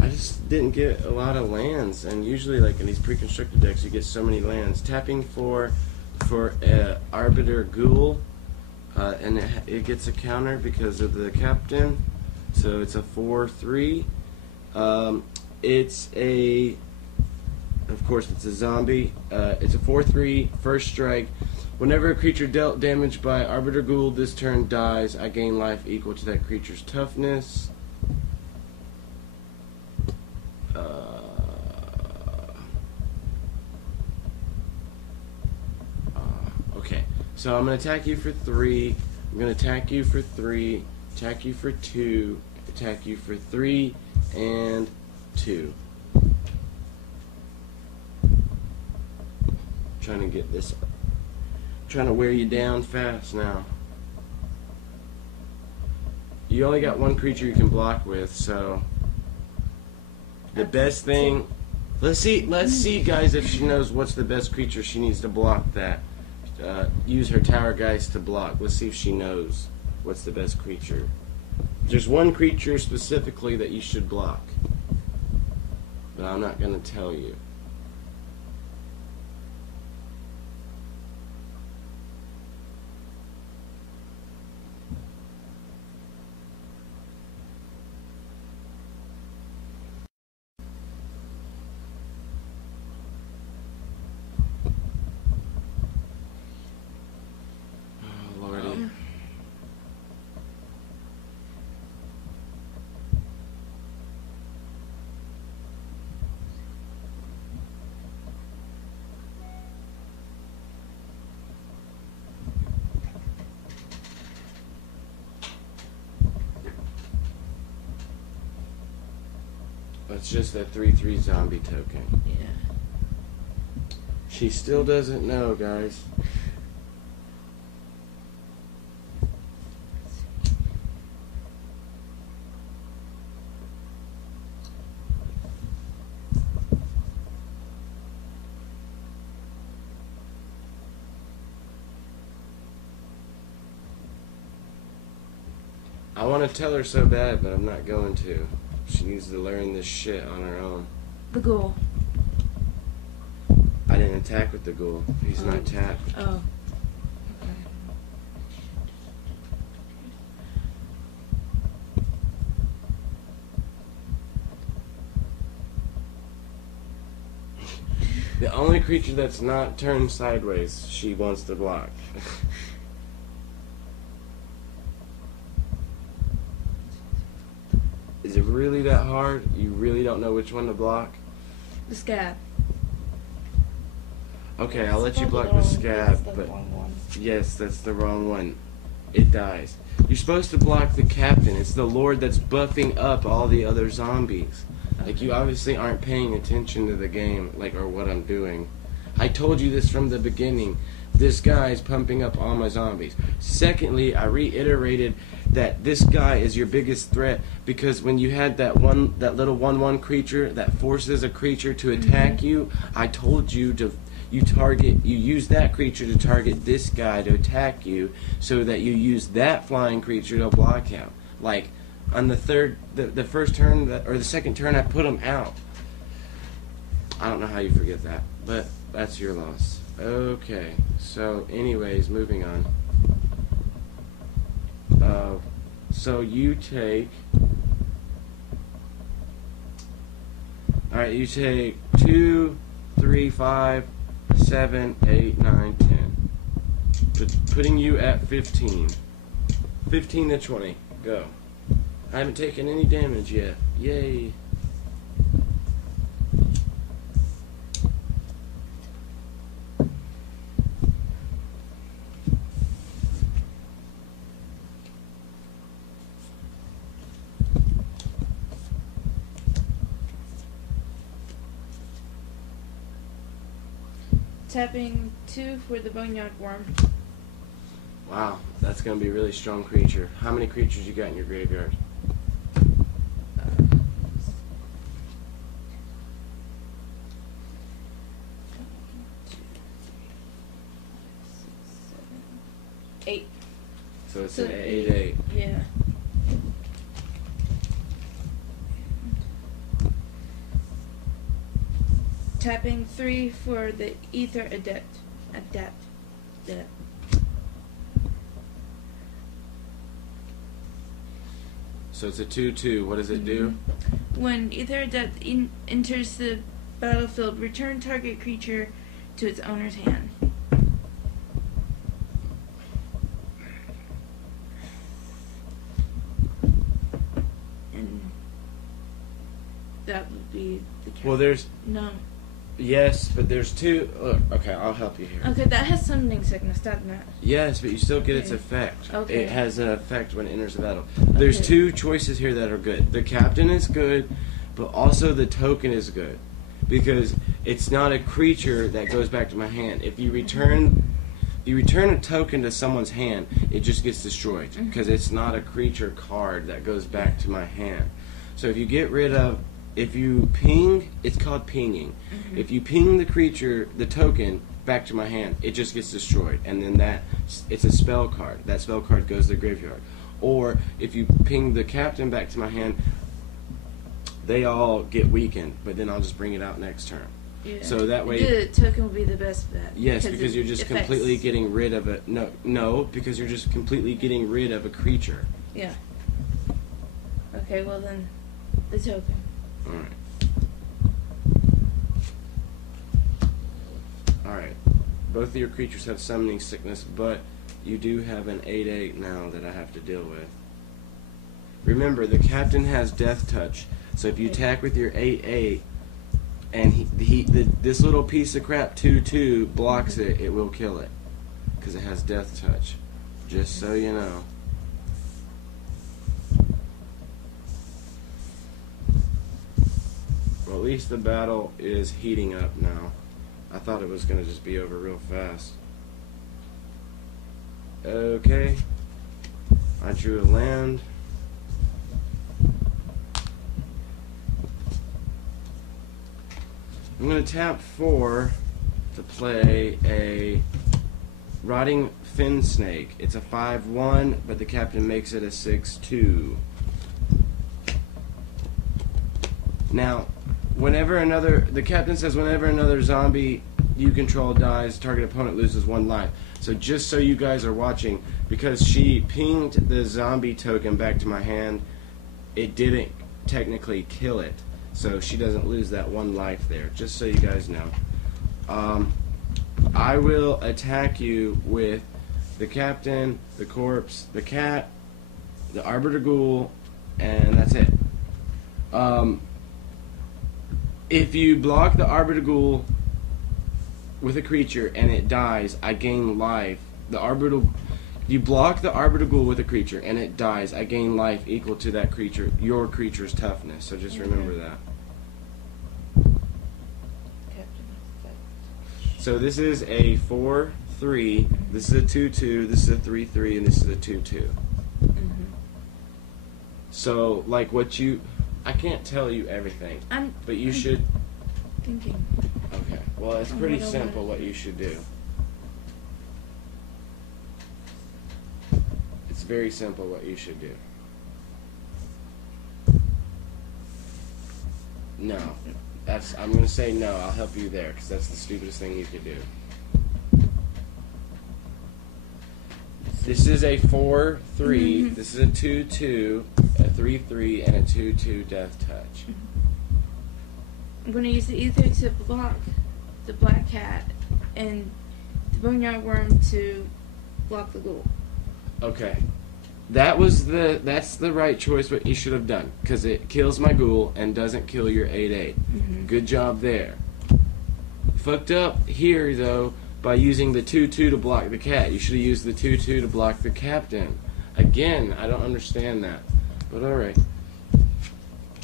I just didn't get a lot of lands, and usually like in these pre-constructed decks you get so many lands. Tapping for Arbiter Ghoul, and it gets a counter because of the captain, so it's a 4/3. It's a, of course it's a zombie. It's a 4/3 first strike. Whenever a creature dealt damage by Arbiter Ghoul this turn dies, I gain life equal to that creature's toughness. Okay, so I'm going to attack you for 3, I'm going to attack you for 3, attack you for 2, attack you for 3, and 2. Trying to get this. Trying to wear you down fast now. You only got one creature you can block with, so the best thing. Let's see, guys, if she knows what's the best creature she needs to block that. Use her tower guys to block. Let's see if she knows what's the best creature. There's one creature specifically that you should block, but I'm not going to tell you. It's just a 3/3 zombie token. Yeah. She still doesn't know, guys. I want to tell her so bad, but I'm not going to. She needs to learn this shit on her own. The ghoul. I didn't attack with the ghoul. He's not tapped. Oh. The only creature that's not turned sideways, she wants to block. Is it really that hard? You really don't know which one to block? The scab. Okay, I'll let you block the scab, but yes, that's the wrong one. It dies. You're supposed to block the captain. It's the lord that's buffing up all the other zombies. Like, you obviously aren't paying attention to the game, like, or what I'm doing. I told you this from the beginning. This guy's pumping up all my zombies. Secondly, I reiterated that this guy is your biggest threat because when you had that little 1/1 creature that forces a creature to attack you, I told you to you use that creature to target this guy to attack you, so that you use that flying creature to block out. Like on the first turn or the second turn, I put him out. I don't know how you forget that, but that's your loss. Okay, so anyways, moving on. So you take... Alright, you take 2, 3, 5, 7, 8, 9, 10. Putting you at 15. 15 to 20. Go. I haven't taken any damage yet. Yay. Tapping 2 for the Boneyard Worm. Wow, that's going to be a really strong creature. How many creatures you got in your graveyard? Eight. So it's an 8/8. Yeah. Tapping 3 for the Ether Adept. Yeah. So it's a 2/2. What does it do? When Ether Adept enters the battlefield, return target creature to its owner's hand. And that would be the character. Well, there's... No. Yes, but there's two... Look, okay, I'll help you here. Okay, that has summoning sickness, doesn't it? Yes, but you still get its effect. Okay. It has an effect when it enters the battle. There's two choices here that are good. The captain is good, but also the token is good. because it's not a creature that goes back to my hand. If you return a token to someone's hand, it just gets destroyed because it's not a creature card that goes back to my hand. So if you get rid of, if you ping, it's called pinging. If you ping the creature, the token, back to my hand, it just gets destroyed, and then it's a spell card. That spell card goes to the graveyard. Or if you ping the captain back to my hand, they all get weakened, but then I'll just bring it out next turn. Yeah. So that way, the token will be the best bet. yes, because you're just completely getting rid of it. No, because you're just completely getting rid of a creature. Yeah. Okay, well then, the token. All right. Alright, both of your creatures have summoning sickness, but you do have an 8/8 now that I have to deal with. Remember, the captain has death touch, so if you attack with your 8/8 and this little piece of crap 2/2 blocks it, it will kill it because it has death touch. Just so you know. Well, at least the battle is heating up now. I thought it was going to just be over real fast. Okay. I drew a land. I'm going to tap 4 to play a Rotting Fin Snake. It's a 5/1, but the captain makes it a 6/2. Now, the captain says whenever another zombie you control dies, target opponent loses 1 life. So just so you guys are watching, because she pinged the zombie token back to my hand, it didn't technically kill it. So she doesn't lose that 1 life there, just so you guys know. I will attack you with the captain, the corpse, the cat, the arbiter ghoul, and that's it. If you block the arbiter ghoul with a creature and it dies, I gain life. You block the arbiter ghoul with a creature and it dies, I gain life equal to that creature, your creature's toughness. So just remember that. So this is a 4/3. This is a 2/2. This is a 3/3, and this is a 2/2. So like I can't tell you everything, but you should. Thinking. Okay. Well, it's pretty simple what you should do. It's very simple what you should do. No. I'm going to say no. I'll help you there because that's the stupidest thing you could do. This is a 4/3. This is a 2/2, a 3/3, and a 2/2 death touch. I'm going to use the ether to block the black cat and the boneyard worm to block the ghoul. Okay. That's the right choice what you should have done, because it kills my ghoul and doesn't kill your 8/8. Good job there. Fucked up here though by using the 2/2 to block the cat. You should have used the 2/2 to block the captain. Again, I don't understand that, but alright.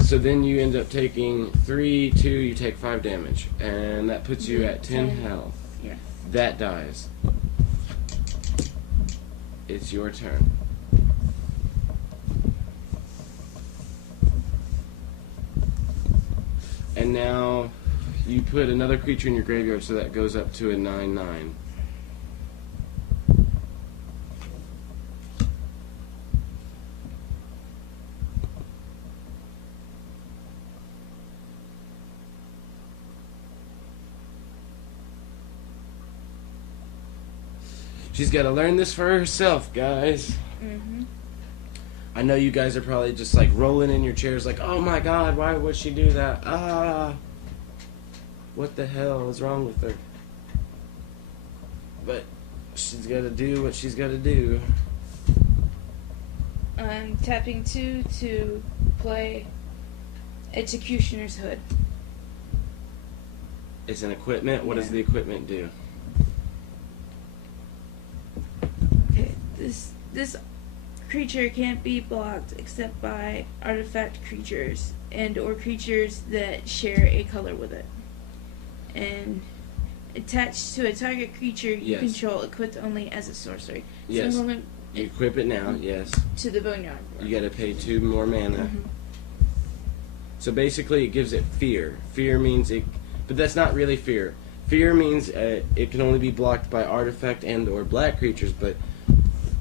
So then you end up taking 3/2, you take 5 damage, and that puts you at 10 health. Yeah. That dies. It's your turn. And now you put another creature in your graveyard, so that goes up to a 9/9. She's got to learn this for herself, guys. I know you guys are probably just like rolling in your chairs like, oh my god, why would she do that? What the hell is wrong with her? But she's got to do what she's got to do. I'm tapping 2 to play Executioner's Hood. It's an equipment. What does the equipment do? Okay, this creature can't be blocked except by artifact creatures and or creatures that share a color with it. and attached to a target creature you Yes. control, equipped only as a sorcery. Yes. So I'm going You equip it now, yes. to the boneyard. You gotta pay 2 more mana. So basically it gives it fear. Fear means it, but that's not really fear. Fear means it can only be blocked by artifact and or black creatures, but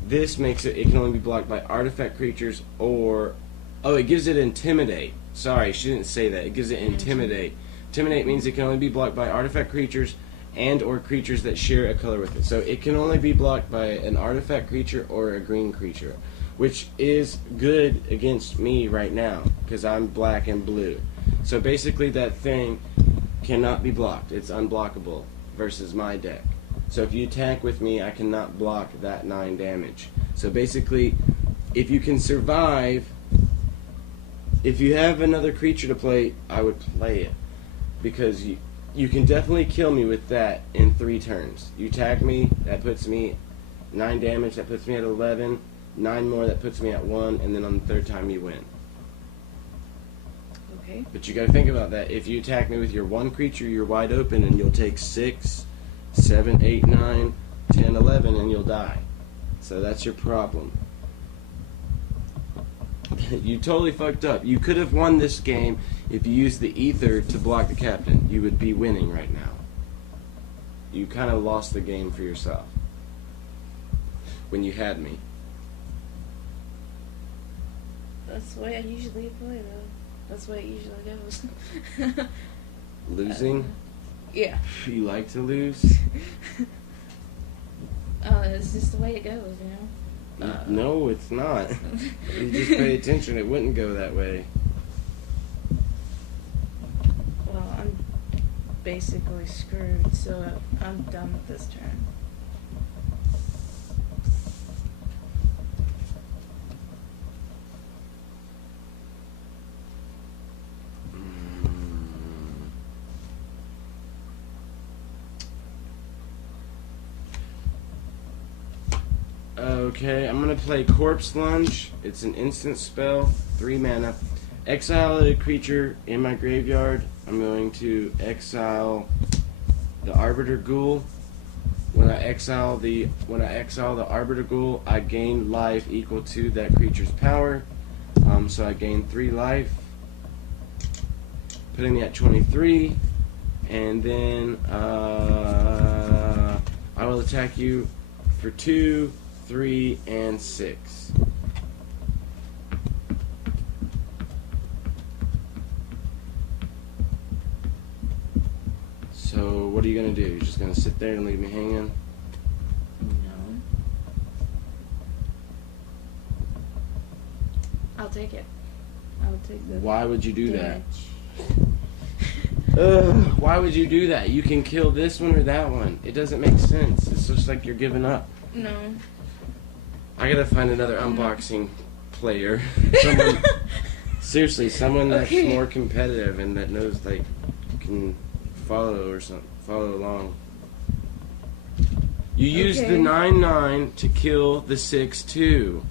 this makes it can only be blocked by artifact creatures or, oh, it gives it intimidate. Sorry, she didn't say that. It gives it intimidate. Intimidate means it can only be blocked by artifact creatures and or creatures that share a color with it. So it can only be blocked by an artifact creature or a green creature, which is good against me right now because I'm black and blue. So basically that thing cannot be blocked. It's unblockable versus my deck. So if you attack with me, I cannot block that 9 damage. So basically, if you can survive, if you have another creature to play, I would play it. Because you can definitely kill me with that in 3 turns. You attack me, that puts me 9 damage, that puts me at 11. 9 more, that puts me at 1, and then on the 3rd time you win. Okay. But you gotta think about that. If you attack me with your 1 creature, you're wide open, and you'll take 6, 7, 8, 9, 10, 11, and you'll die. So that's your problem. You totally fucked up. You could have won this game if you used the ether to block the captain. You would be winning right now. You kind of lost the game for yourself when you had me. That's the way I usually play, though. That's the way it usually goes. Losing? Yeah. You like to lose? It's just the way it goes, you know? No, it's not. If you just pay attention, it wouldn't go that way. Well, I'm basically screwed, so I'm done with this turn. Okay, I'm gonna play Corpse Lunge. It's an instant spell, 3 mana. Exile a creature in my graveyard. I'm going to exile the Arbiter Ghoul. When I exile the Arbiter Ghoul, I gain life equal to that creature's power. So I gain 3 life, putting me at 23, and then I will attack you for 2, 3, and 6. So what are you going to do? You're just going to sit there and leave me hanging? No. I'll take it. I'll take the Why would you do damage. that? Why would you do that? You can kill this one or that one. It doesn't make sense. It's just like you're giving up. No. I gotta find another unboxing player. Someone, seriously, someone that's Okay. more competitive and that knows, like, can follow or something, follow along. You use Okay. the 9/9 to kill the 6/2.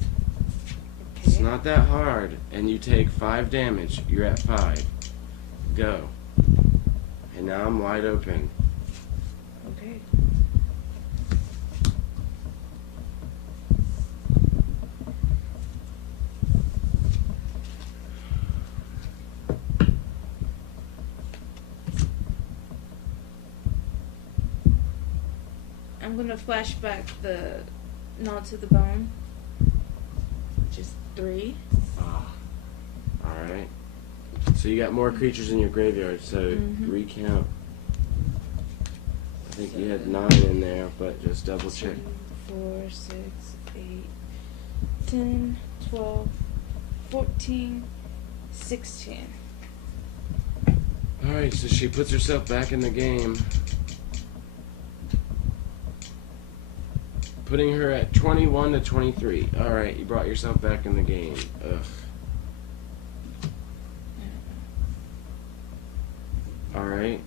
It's Okay. not that hard, and you take 5 damage. You're at 5. Go. And now I'm wide open. Okay. I'm gonna flash back the Nod to the Bone, which is 3. Alright. So you got more creatures in your graveyard, so Mhm. recount. I think you had 9 in there, but just double check. 2, 4, 6, 8, 10, 12, 14, 16. Alright, so she puts herself back in the game. Putting her at 21 to 23. Alright, you brought yourself back in the game. Ugh. Alright.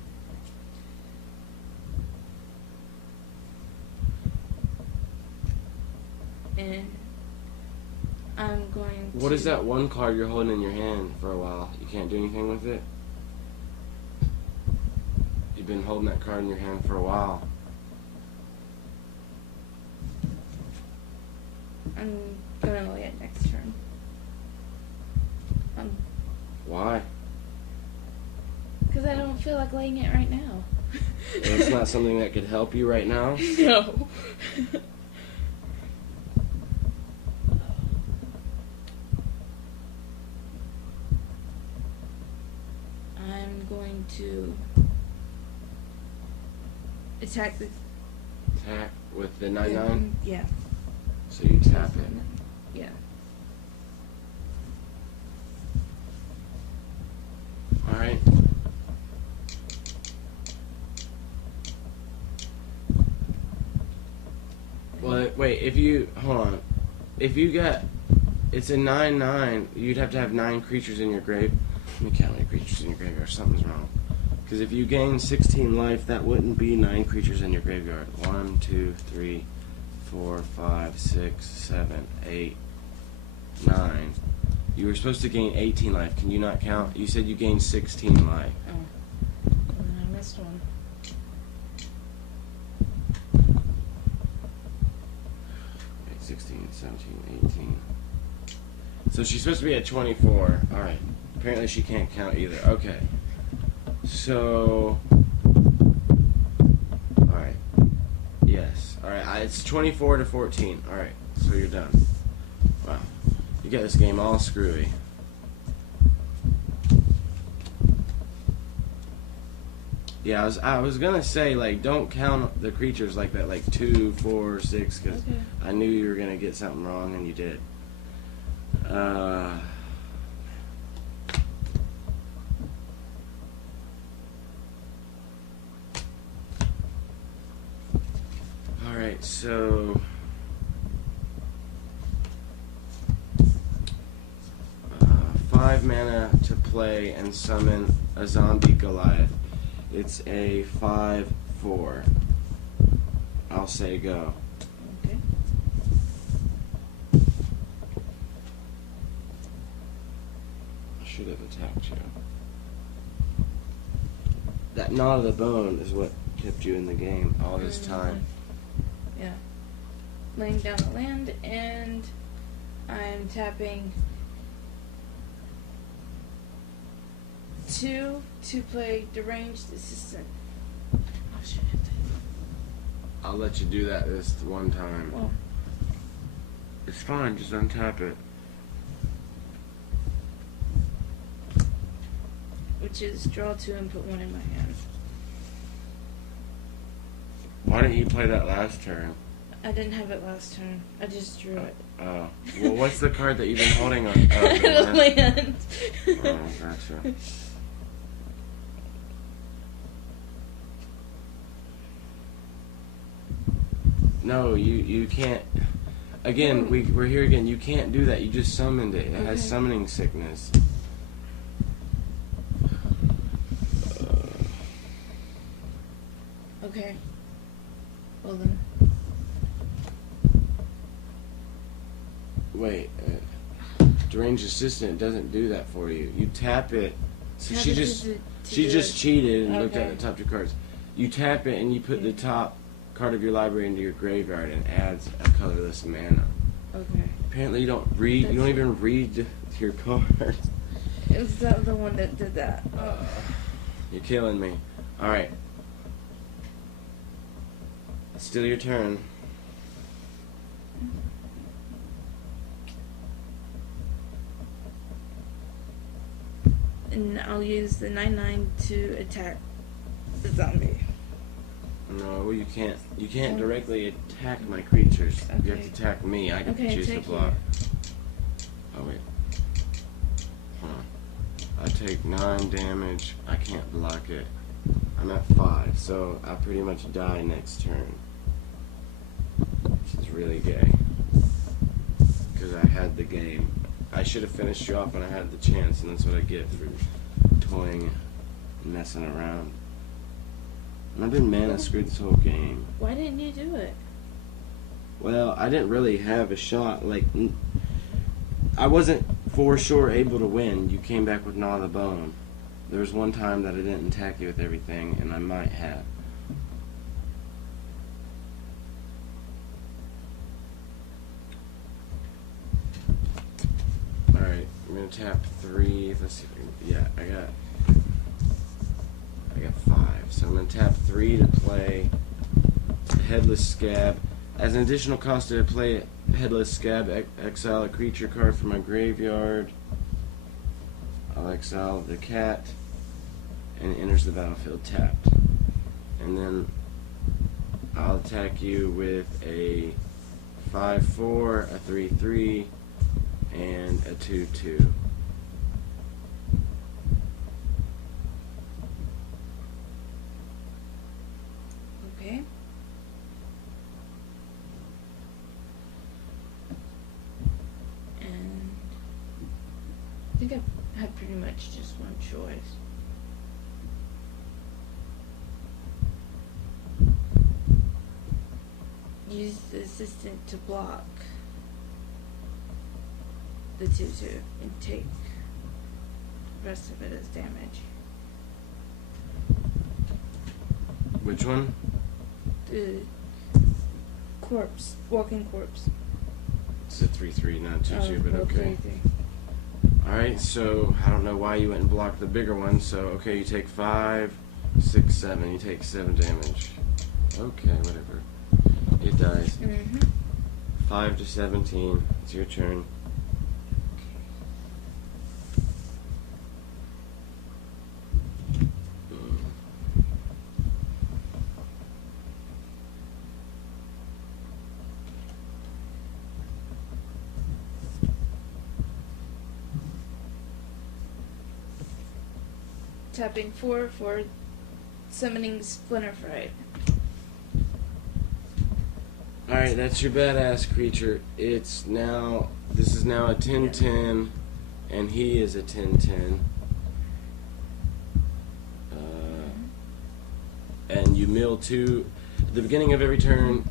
And I'm going to... What is that one card you're holding in your hand for a while? You can't do anything with it? You been holding that card in your hand for a while. I'm gonna lay it next turn. Why? Because I don't feel like laying it right now. It's not something that could help you right now? No. I'm going to attack the... Attack with the 9/9? Yeah. So you tap it. Yeah. Alright. Well, wait, if you... Hold on. If you got... It's a 9/9, you'd have to have 9 creatures in your grave. Let me count how many creatures in your graveyard. Something's wrong. Because if you gain 16 life, that wouldn't be 9 creatures in your graveyard. 1, 2, 3, 4, 5, 6, 7, 8, 9. You were supposed to gain 18 life. Can you not count? You said you gained 16 life. Oh. Well, then I missed one. Wait, 16, 17, 18. So she's supposed to be at 24. Alright. Apparently she can't count either. Okay. So... Alright. Yes. Alright, it's 24 to 14. Alright, so you're done. Wow. You got this game all screwy. Yeah, I was gonna say, like, don't count the creatures like that, like 2, 4, 6, because Okay. I knew you were gonna get something wrong, and you did. Alright, so... 5 mana to play and summon a zombie Goliath. It's a 5/4. I'll say go. Okay. I should have attacked you. That Gnaw of the Bone is what kept you in the game all this time. Yeah. Laying down a land, and I'm tapping 2 to play Deranged Assistant. Oh, shit. I'll let you do that this one time. Well, It's fine, just untap it. which is draw 2 and put 1 in my hand. Why didn't you play that last turn? I didn't have it last turn. I just drew it. Oh. Well, what's the card that you've been holding on? The land. Oh, gotcha. No, you can't. Again, we're here again. You can't do that. You just summoned it. It has Okay. summoning sickness. Okay. Well then. Wait. Deranged Assistant doesn't do that for you. You tap it. So Tap she it just to she do just it. cheated and looked at Okay. the top 2 cards. You tap it and you put the top card of your library into your graveyard and adds a colorless mana. Okay. Apparently you don't read. You don't even read your cards. It was the other one that did that. You're killing me. All right. Still your turn. And I'll use the 9/9 to attack the zombie. No, you can't. You can't directly attack my creatures. You have Okay. to attack me. I can Okay, choose to take block. Oh wait. Huh. I take 9 damage. I can't block it. I'm at 5, so I pretty much die next turn. Which is really gay. Because I had the game. I should have finished you off when I had the chance, and that's what I get for toying and messing around. And I've been mana screwed this whole game. Why didn't you do it? Well, I didn't really have a shot. Like, I wasn't for sure able to win. You came back with Gnaw of the Bone. There was one time that I didn't attack you with everything, and I might have. Alright, I'm gonna tap 3. Let's see if I can, yeah, I got 5. So I'm gonna tap 3 to play Headless Scab. As an additional cost to play Headless Scab, exile a creature card from my graveyard. I'll exile the cat, and it enters the battlefield tapped. And then I'll attack you with a 5/4, a 3/3, and a 2/2. Okay. And I think I had pretty much just one choice. Use the assistant to block the 2/2 and take the rest of it as damage. Which one? The corpse, walking corpse. It's a 3/3, not 2/2, but well, okay. 3/3. Alright, so I don't know why you went and blocked the bigger one. So, okay, you take 5, 6, 7. You take 7 damage. Okay, whatever. It dies. 5 to 17. It's your turn. Tapping 4 for summoning Splinter Fright. Alright, that's your badass creature. It's now, this is now a 10/10, and he is a 10/10. And you mill 2 at the beginning of every turn.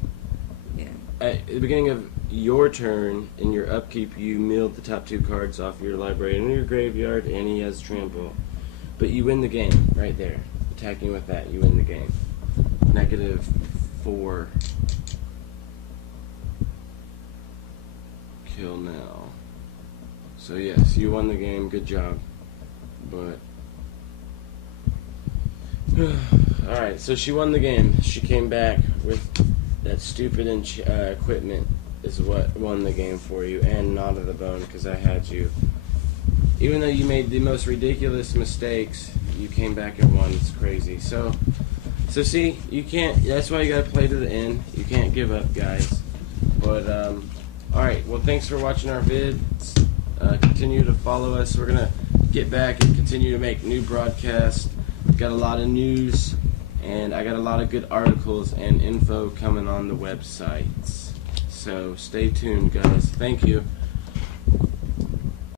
Yeah. At the beginning of your turn, in your upkeep, you milled the top 2 cards off your library and your graveyard, and he has trample. But you win the game right there. Attacking with that, you win the game. -4. Kill now. So yes, you won the game. Good job. But alright, so she won the game. She came back with that stupid equipment is what won the game for you, and Knot of the Bone, because I had you. Even though you made the most ridiculous mistakes, you came back and won. It's crazy. So see, you can't. That's why you gotta play to the end. You can't give up, guys. But alright, well, thanks for watching our vids. Continue to follow us. We're gonna get back and continue to make new broadcasts. Got a lot of news, and I got a lot of good articles and info coming on the websites. So stay tuned, guys. Thank you.